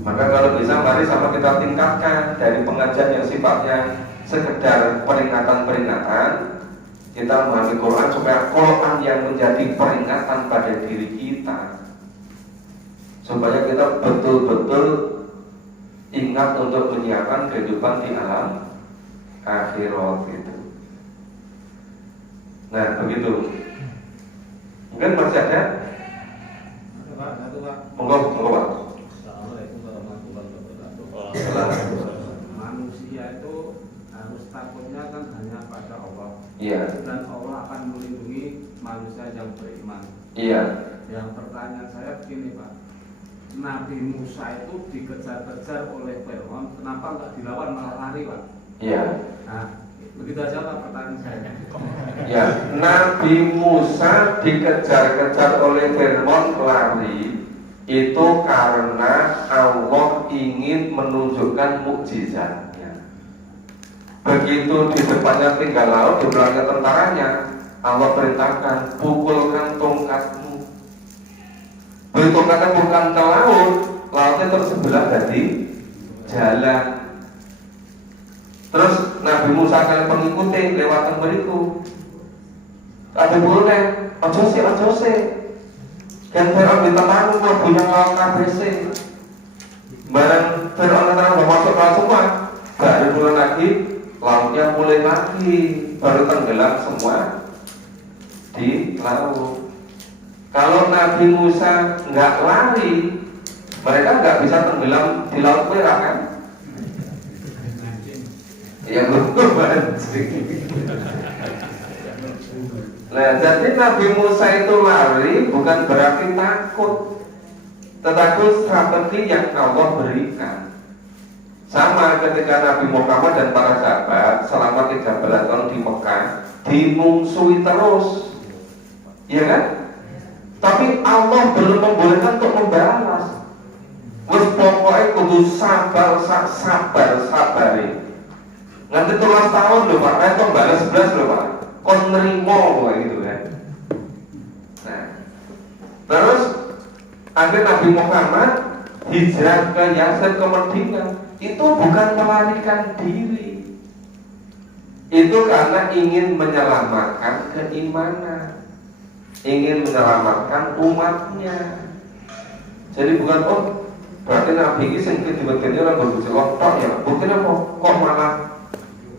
Maka kalau bisa mari sama kita tingkatkan dari pengajian yang sifatnya sekedar peringatan-peringatan, kita memahami Quran supaya Quran yang menjadi peringatan pada diri kita, supaya kita betul-betul ingat untuk menyiapkan kehidupan di alam akhirat itu. Nah begitu. Mungkin masih ada? Monggo Pak. Assalamualaikum warahmatullahi Assalamualaikum. Manusia itu harus takutnya kan hanya pada Allah. Iya. Dan Allah akan melindungi manusia yang beriman. Iya. Yang pertanyaan saya begini Pak, Nabi Musa itu dikejar-kejar oleh Fir'aun, kenapa nggak dilawan malah lari, Pak? Ya. Nah, begitu aja Pak pertanyaan saya. Ya, Nabi Musa dikejar-kejar oleh Fir'aun lari itu karena Allah ingin menunjukkan mukjizatnya. Begitu di depannya tinggal laut, di belakangnya tentaranya, Allah perintahkan pukulkan tongkatmu. Begitu tongkatnya bukan ke laut, lautnya tersebelah dari jalan. Terus Nabi Musa kalian pengikuti lewat beriku. Ada boleh, ojo sih. Dan Fir'aun ditemani punya laut KBC. Barang Fir'aun terang masuk laut semua, baru bulan lagi lautnya mulai lagi, baru tenggelam semua di laut. Kalau Nabi Musa nggak lari, mereka nggak bisa tenggelam di laut merah kan? Ya belum mancing. Nah, jadi Nabi Musa itu lari bukan berarti takut, tetapi strategi yang Allah berikan. Sama ketika Nabi Muhammad dan para sahabat selama 13 tahun di Mekah dimungsuhi terus, ya kan? Tapi Allah belum membolehkan untuk membalas. Wes pokoknya kudu sabar. Nanti 13 tahun loh Pak, itu balas 11 loh Pak. Kon nerimo gitu kan. Nah, terus akhirnya Nabi Muhammad hijrah ke Yatsrib ke Madinah. Itu bukan melarikan diri. Itu karena ingin menyelamatkan keimanan, ingin menyelamatkan umatnya. Jadi bukan berarti Nabi ini sengkit diwedeni orang berbujuk tok ya. Buktinya kok malah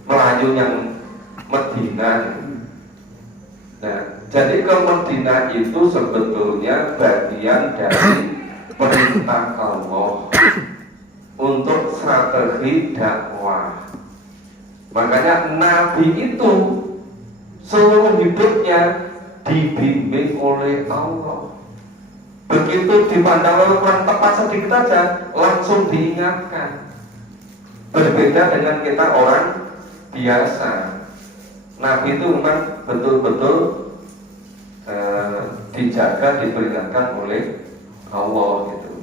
melayu yang Madinah. Nah, jadi ke Madinah itu sebetulnya bagian dari perintah Allah untuk strategi dakwah. Makanya Nabi itu seluruh hidupnya dibimbing oleh Allah. Begitu dipandang oleh orang tepat sedikit saja, langsung diingatkan. Berbeda dengan kita orang biasa. Nabi itu memang betul-betul dijaga, diperingatkan oleh Allah gitu.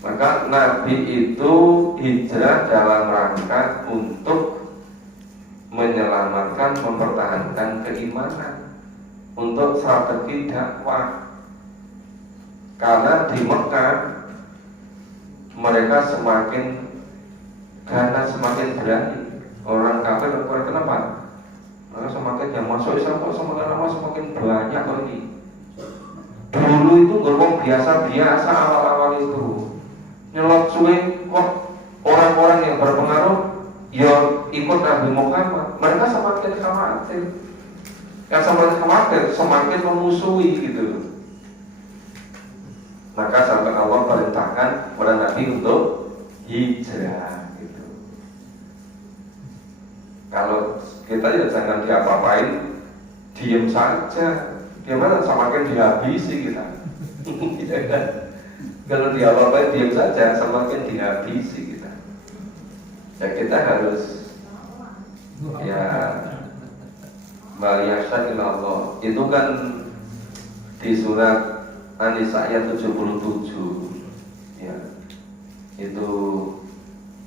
Maka Nabi itu hijrah dalam rangka untuk menyelamatkan, mempertahankan keimanan, untuk strategi dakwah. Karena di Mekah mereka semakin ganas, semakin berani. Orang kafir kenapa? Karena semakin yang masuk Islam kok semakin lama semakin banyak lagi. Dulu itu ngomong biasa-biasa awal-awal itu. Nyelot suwe kok orang-orang yang berpengaruh ya ikut Nabi Muhammad. Mereka semakin khawatir. Yang semakin khawatir semakin memusuhi gitu. Maka sampai Allah perintahkan kepada Nabi untuk hijrah gitu. Kalau kita ya jangan diapa-apain, diem saja. Gimana semakin dihabisi kita. Kalau diapa-apain diem saja, semakin dihabisi kita. Ya kita harus ya Baliyasa ilallah. Itu kan di surat An-Nisa ayat 77 ya. Itu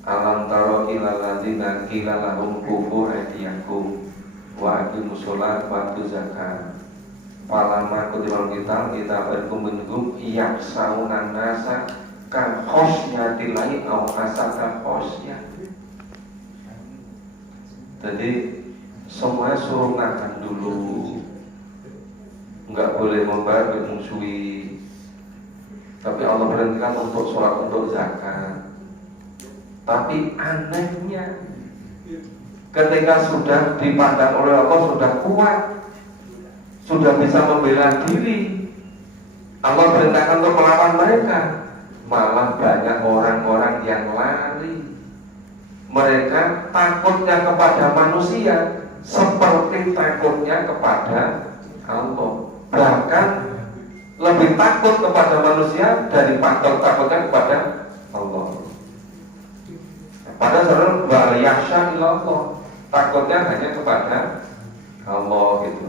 alam taro ilal ladzina qila lahum kufu aydiyakum wa aqimus sholat wa atuz zakat falamma kutiba kita berkum minhum yaksaunan nasa ka khosyatilai aw asaka khosyah. Jadi semuanya suruh nahan dulu, nggak boleh musuhi. Tapi Allah perintahkan untuk sholat, untuk zakat. Tapi anehnya ketika sudah dipandang oleh Allah sudah kuat, sudah bisa membela diri, Allah perintahkan untuk melawan mereka, malah banyak orang-orang yang lari. Mereka takutnya kepada manusia seperti takutnya kepada Allah. Bahkan lebih takut kepada manusia daripada takutnya kepada Allah. Pada saudara wal yakhsha illallah, takutnya hanya kepada Allah gitu.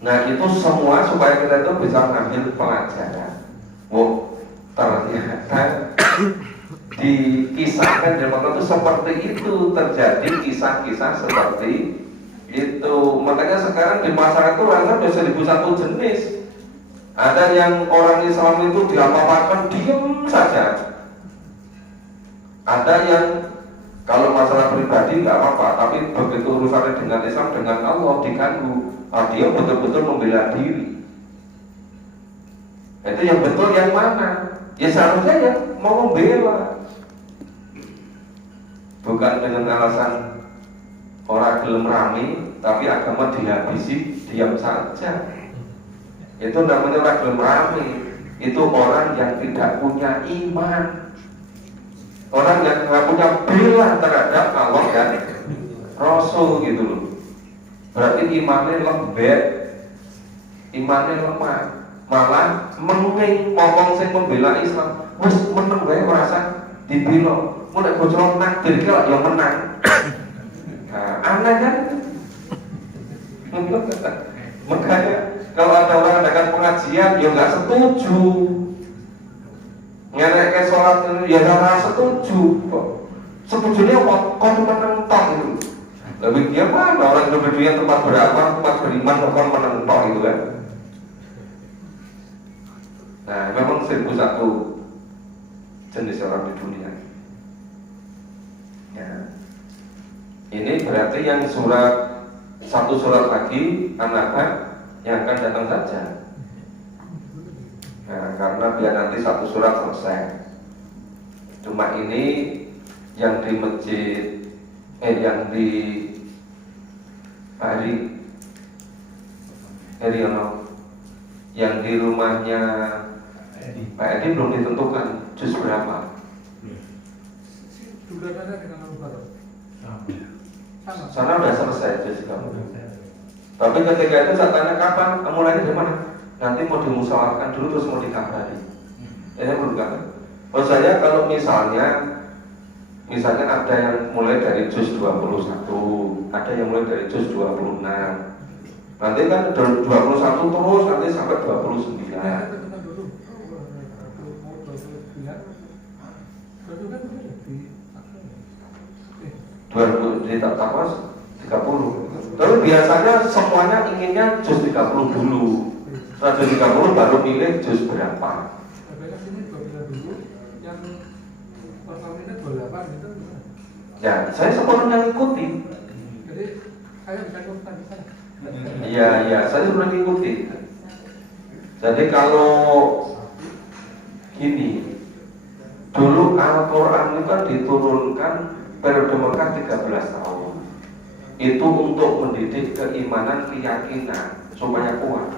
Nah itu semua supaya kita itu bisa mengambil pelajaran. Ternyata dikisahkan di Al-Quran itu seperti itu, terjadi kisah-kisah seperti itu. Makanya sekarang di masyarakat itu rasa ada 1001 jenis. Ada yang orang Islam itu diapa-apakan diam saja. Ada yang kalau masalah pribadi nggak apa-apa, tapi begitu urusannya dengan Islam, dengan Allah diganggu, dia betul-betul membela diri. Itu yang betul yang mana? Ya seharusnya ya mau membela, bukan dengan alasan orang gelem rame, tapi agama dihabisi diam saja. Itu namanya orang gelem rame. Itu orang yang tidak punya iman, orang yang tidak punya bela terhadap Allah dan Rasul gitu loh. Berarti imannya lembek, imannya lemah, malah meneng ngomong sing membela Islam. Wes meneng wae merasa dibela. Mulai bocor takdir kalau yang menang. Nah, aneh kan? Makanya kalau ada orang adakan pengajian, ya nggak setuju. Ngereke sholat ya nggak setuju. Setujunya kok menang tok itu. Lebih dia mana orang berdunia tempat berapa, tempat beriman kok menang tok itu kan? Nah, memang 1001 jenis orang di dunia. Ya. Ini berarti yang satu surat lagi An-Naba yang akan datang saja. Nah, karena biar nanti satu surat selesai. Cuma ini yang di masjid, yang di Heriono, yang di rumahnya Pak Edi belum ditentukan juz berapa. Sana udah selesai juz kamu. Tapi ketika itu saya tanya kapan, mulainya dari mana? Nanti mau dimusyawarahkan dulu terus mau dikabari. Ini belum kan? Oh saya kalau misalnya ada yang mulai dari juz 21, ada yang mulai dari juz 26. Nanti kan 21 terus nanti sampai 29. Di tapas 30. Tapi biasanya semuanya inginnya juz 30 dulu. Setelah juz 30 baru pilih juz berapa. Ya, saya sepenuhnya ngikuti. Jadi saya bisa ikutan di sana. Iya, saya sudah ngikuti. Jadi kalau gini, dulu Al-Quran itu kan diturunkan periode Mekah 13 tahun. Itu untuk mendidik keimanan, keyakinan supaya kuat.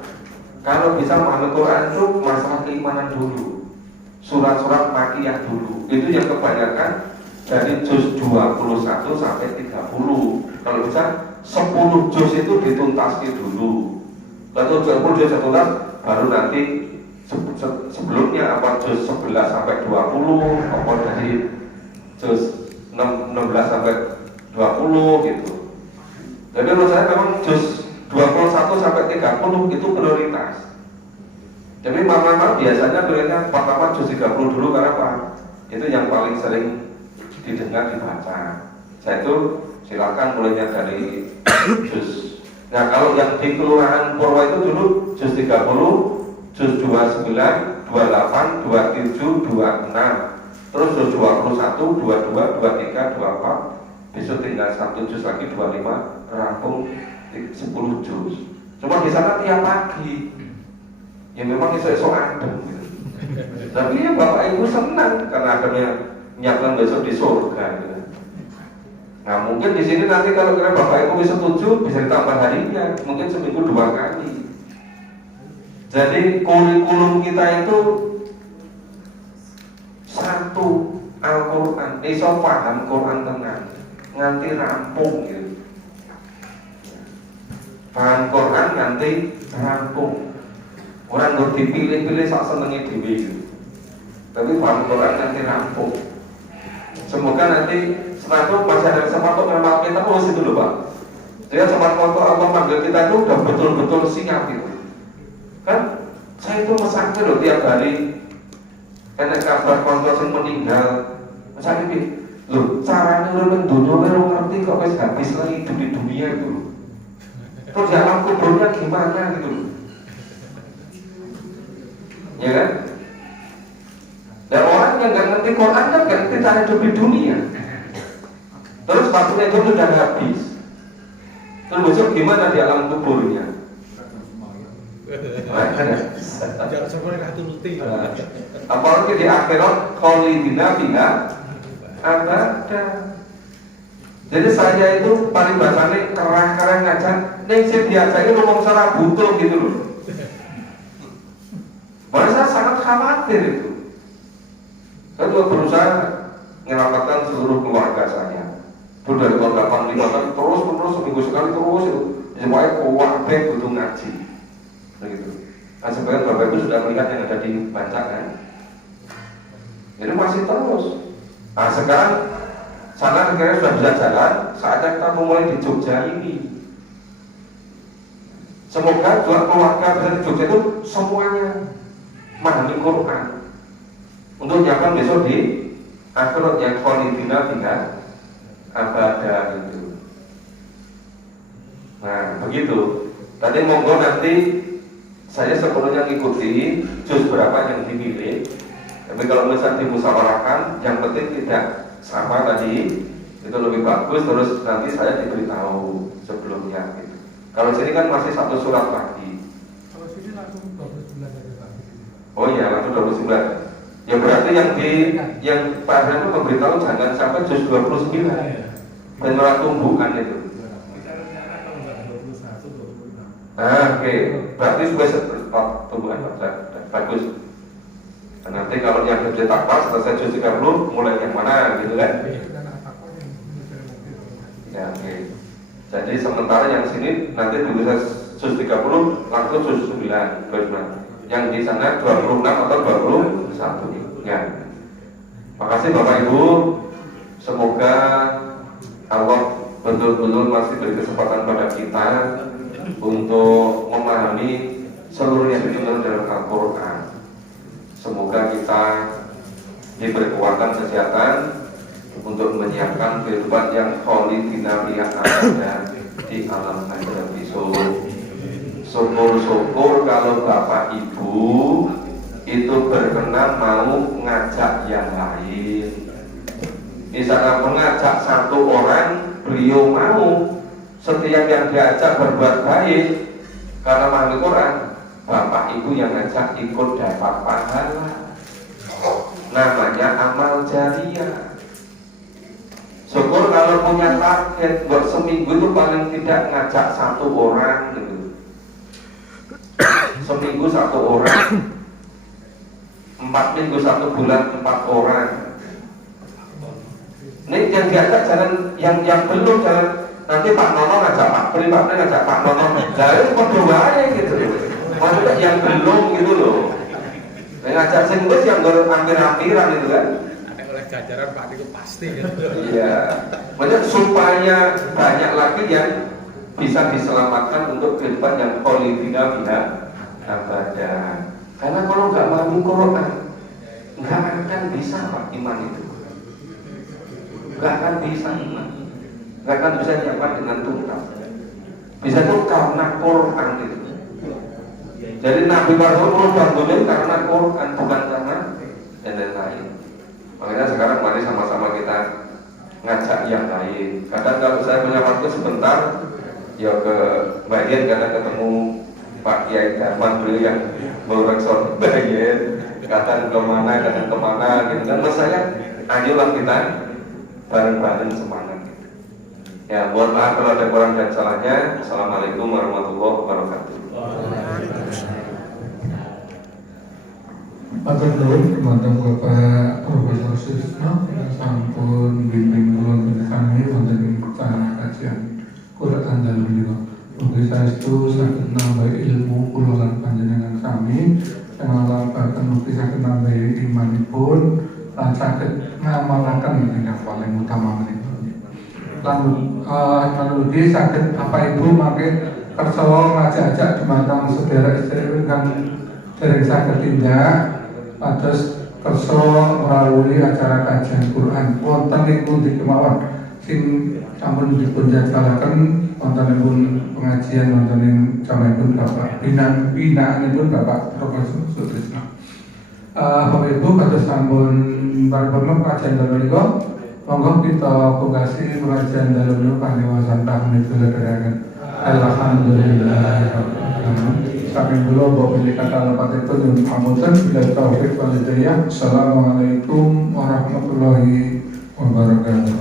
Kalau bisa memahami Quran itu masalah keimanan dulu, surat-surat Makkiyah dulu. Itu yang kebanyakan dari juz 21 sampai 30. Kalau bisa 10 juz itu dituntaskan dulu. Lalu 10 juz dituntas, baru nanti sebelumnya apa juz 11 sampai 20, apa dari juz 16 sampai 20 gitu. Jadi menurut saya memang juz 21 sampai 30 itu prioritas. Jadi mama-mama biasanya pilihnya pertama juz 30 dulu karena apa? Itu yang paling sering didengar dibaca. Saya itu silakan mulainya dari juz. Nah kalau yang di Kelurahan Purwa itu dulu juz 30, juz 29, 28, 27, 26, terus juz 21, 22, 23, 24. Besok tinggal 1 juz lagi 25, rampung 10 juz. Cuma di sana tiap pagi. Ya memang esok adem gitu. Tapi ya Bapak Ibu senang karena akhirnya menyiapkan besok di surga gitu. Nah mungkin di sini nanti kalau kira Bapak Ibu bisa setuju bisa ditambah harinya, mungkin seminggu 2 kali. Jadi kurikulum kita itu satu Al-Quran, iso paham Quran tenang, nganti rampung gitu. Paham Quran nganti rampung. Orang nggak dipilih-pilih sak senengnya dewi gitu. Tapi paham Quran nanti rampung. Semoga nanti setelah itu masih ada kesempatan mengamalkan terus itu loh Pak. Jadi sempat waktu Allah manggil kita itu udah betul-betul siap itu. Kan saya itu mesaknya loh tiap hari. Karena kabar konco yang meninggal. Saya ini loh caranya orang dunia orang ngerti kok wis habis lagi hidup di dunia itu loh. Terus di alam kuburnya gimana gitu loh. Ya kan? Dan orang yang nggak ngerti Quran kan nggak ngerti cara hidup di dunia. Terus waktunya itu sudah habis. Terus besok gimana di alam kuburnya? Jangan sampai ratu nuti. Apalagi di akhirat khalidina fiha abada. Jadi saya itu paribasannya kerang-kerang ngajak. Ning sing biasanya ngomong secara butuh gitu loh. Malah saya sangat khawatir itu. Saya juga berusaha menyelamatkan seluruh keluarga saya. Itu dari tahun 85 terus seminggu sekali terus itu. Supaya keluarga butuh ngaji. Begitu. Nah sebagian Bapak Ibu sudah melihat yang ada di bancakan. Jadi masih terus. Nah sekarang sana negara sudah bisa jalan. Saatnya kita memulai di Jogja ini. Semoga juga keluarga bisa di Jogja itu semuanya memahami Quran untuk nyiapkan besok di akhirat yang khalidina fiha abada itu. Nah begitu. Tadi monggo nanti saya sepenuhnya ngikuti juz berapa yang dipilih. Tapi kalau misalnya dimusyawarahkan, yang penting tidak sama tadi itu lebih bagus. Terus nanti saya diberitahu sebelumnya. Gitu. Kalau sini kan masih satu surat lagi. Kalau sini langsung 29 aja Pak. Oh iya, langsung 29. Ya berarti yang Pak Adrian memberitahu jangan sampai juz 29. Dan orang tumbuhkan itu. Oke. Berarti sudah tumbuhan bagus. Dan nanti kalau yang kerja takwa selesai juz 30 mulai yang mana gitu kan? Ya oke. Jadi sementara yang sini nanti bisa juz 30 langsung juz 9. Yang di sana 26 atau 21. Ya. Makasih Bapak Ibu. Semoga Allah betul-betul masih beri kesempatan pada kita untuk memahami seluruh yang ditulis dalam Al-Quran. Semoga kita diberi kekuatan kesehatan untuk menyiapkan kehidupan yang khalidina fiha abada di alam akhirat besok. Syukur-syukur kalau Bapak Ibu itu berkenan mau ngajak yang lain. Misalnya mengajak satu orang, beliau mau setiap yang diajak berbuat baik karena memahami Quran, Bapak Ibu yang ngajak ikut dapat pahala. Namanya amal jariah. Syukur kalau punya target buat seminggu itu paling tidak ngajak satu orang gitu. Seminggu satu orang, 4 minggu 1 bulan 4 orang. Ini yang diajak jangan yang belum jangan nanti Pak Nono ngajak Pak Pri, Pak Pri ngajak Pak Nono. Jadi berdoanya gitu. Maksudnya yang belum gitu loh. Ngajak sing wis yang hampir-hampiran gitu kan. Ada oleh jajaran Pak itu pasti gitu. Iya. Maksudnya supaya banyak lagi yang bisa diselamatkan untuk kehidupan yang khalidina fiha abada. Karena kalau nggak memahami Quran, nggak akan bisa Pak iman itu. Nggak akan bisa iman. Nggak akan bisa nyiapkan dengan tuntas. Bisa itu karena Quran itu. Jadi Nabi Muhammad bantuin karena Quran, bukan karena yang lain. Makanya sekarang mari sama-sama kita ngajak yang lain. Kadang kalau saya punya waktu sebentar, ya ke bagian kadang ketemu Pak Kiai Darman beliau yang berekson bagian, kadang kemana gitu kan. Mas saya, ayolah kita bareng-bareng semangat. Ya, mohon maaf kalau ada kurang dan salahnya. Assalamualaikum warahmatullahi wabarakatuh. Matur nuwun dumateng Bapak Profesor Susno sampun bimbing kula kami wonten ing kajian Quran dalem menika. Mugi saestu saged nambah ilmu kula lan panjenengan sami teknologi sakit apa ibu makin kerso ngajak-ajak dumateng sedherek-sedherek ingkang dereng saged tindak pados kerso melalui acara kajian Quran wonten ing pundi kemawon sing sampun dipun jadwalaken wontenipun pengajian wonten ing jamanipun Bapak binaanipun Bapak Profesor Sutrisno. Bapak Ibu kados sampun paripurna pengajian dalu menika monggo kita pungkasi pengajian dalu menika kanthi wawasan tahmidul dereken. Alhamdulillah. Saking kula mbok pilih kata lepatipun nyuwun pamunten bila taufik wal hidayah. Assalamualaikum warahmatullahi wabarakatuh.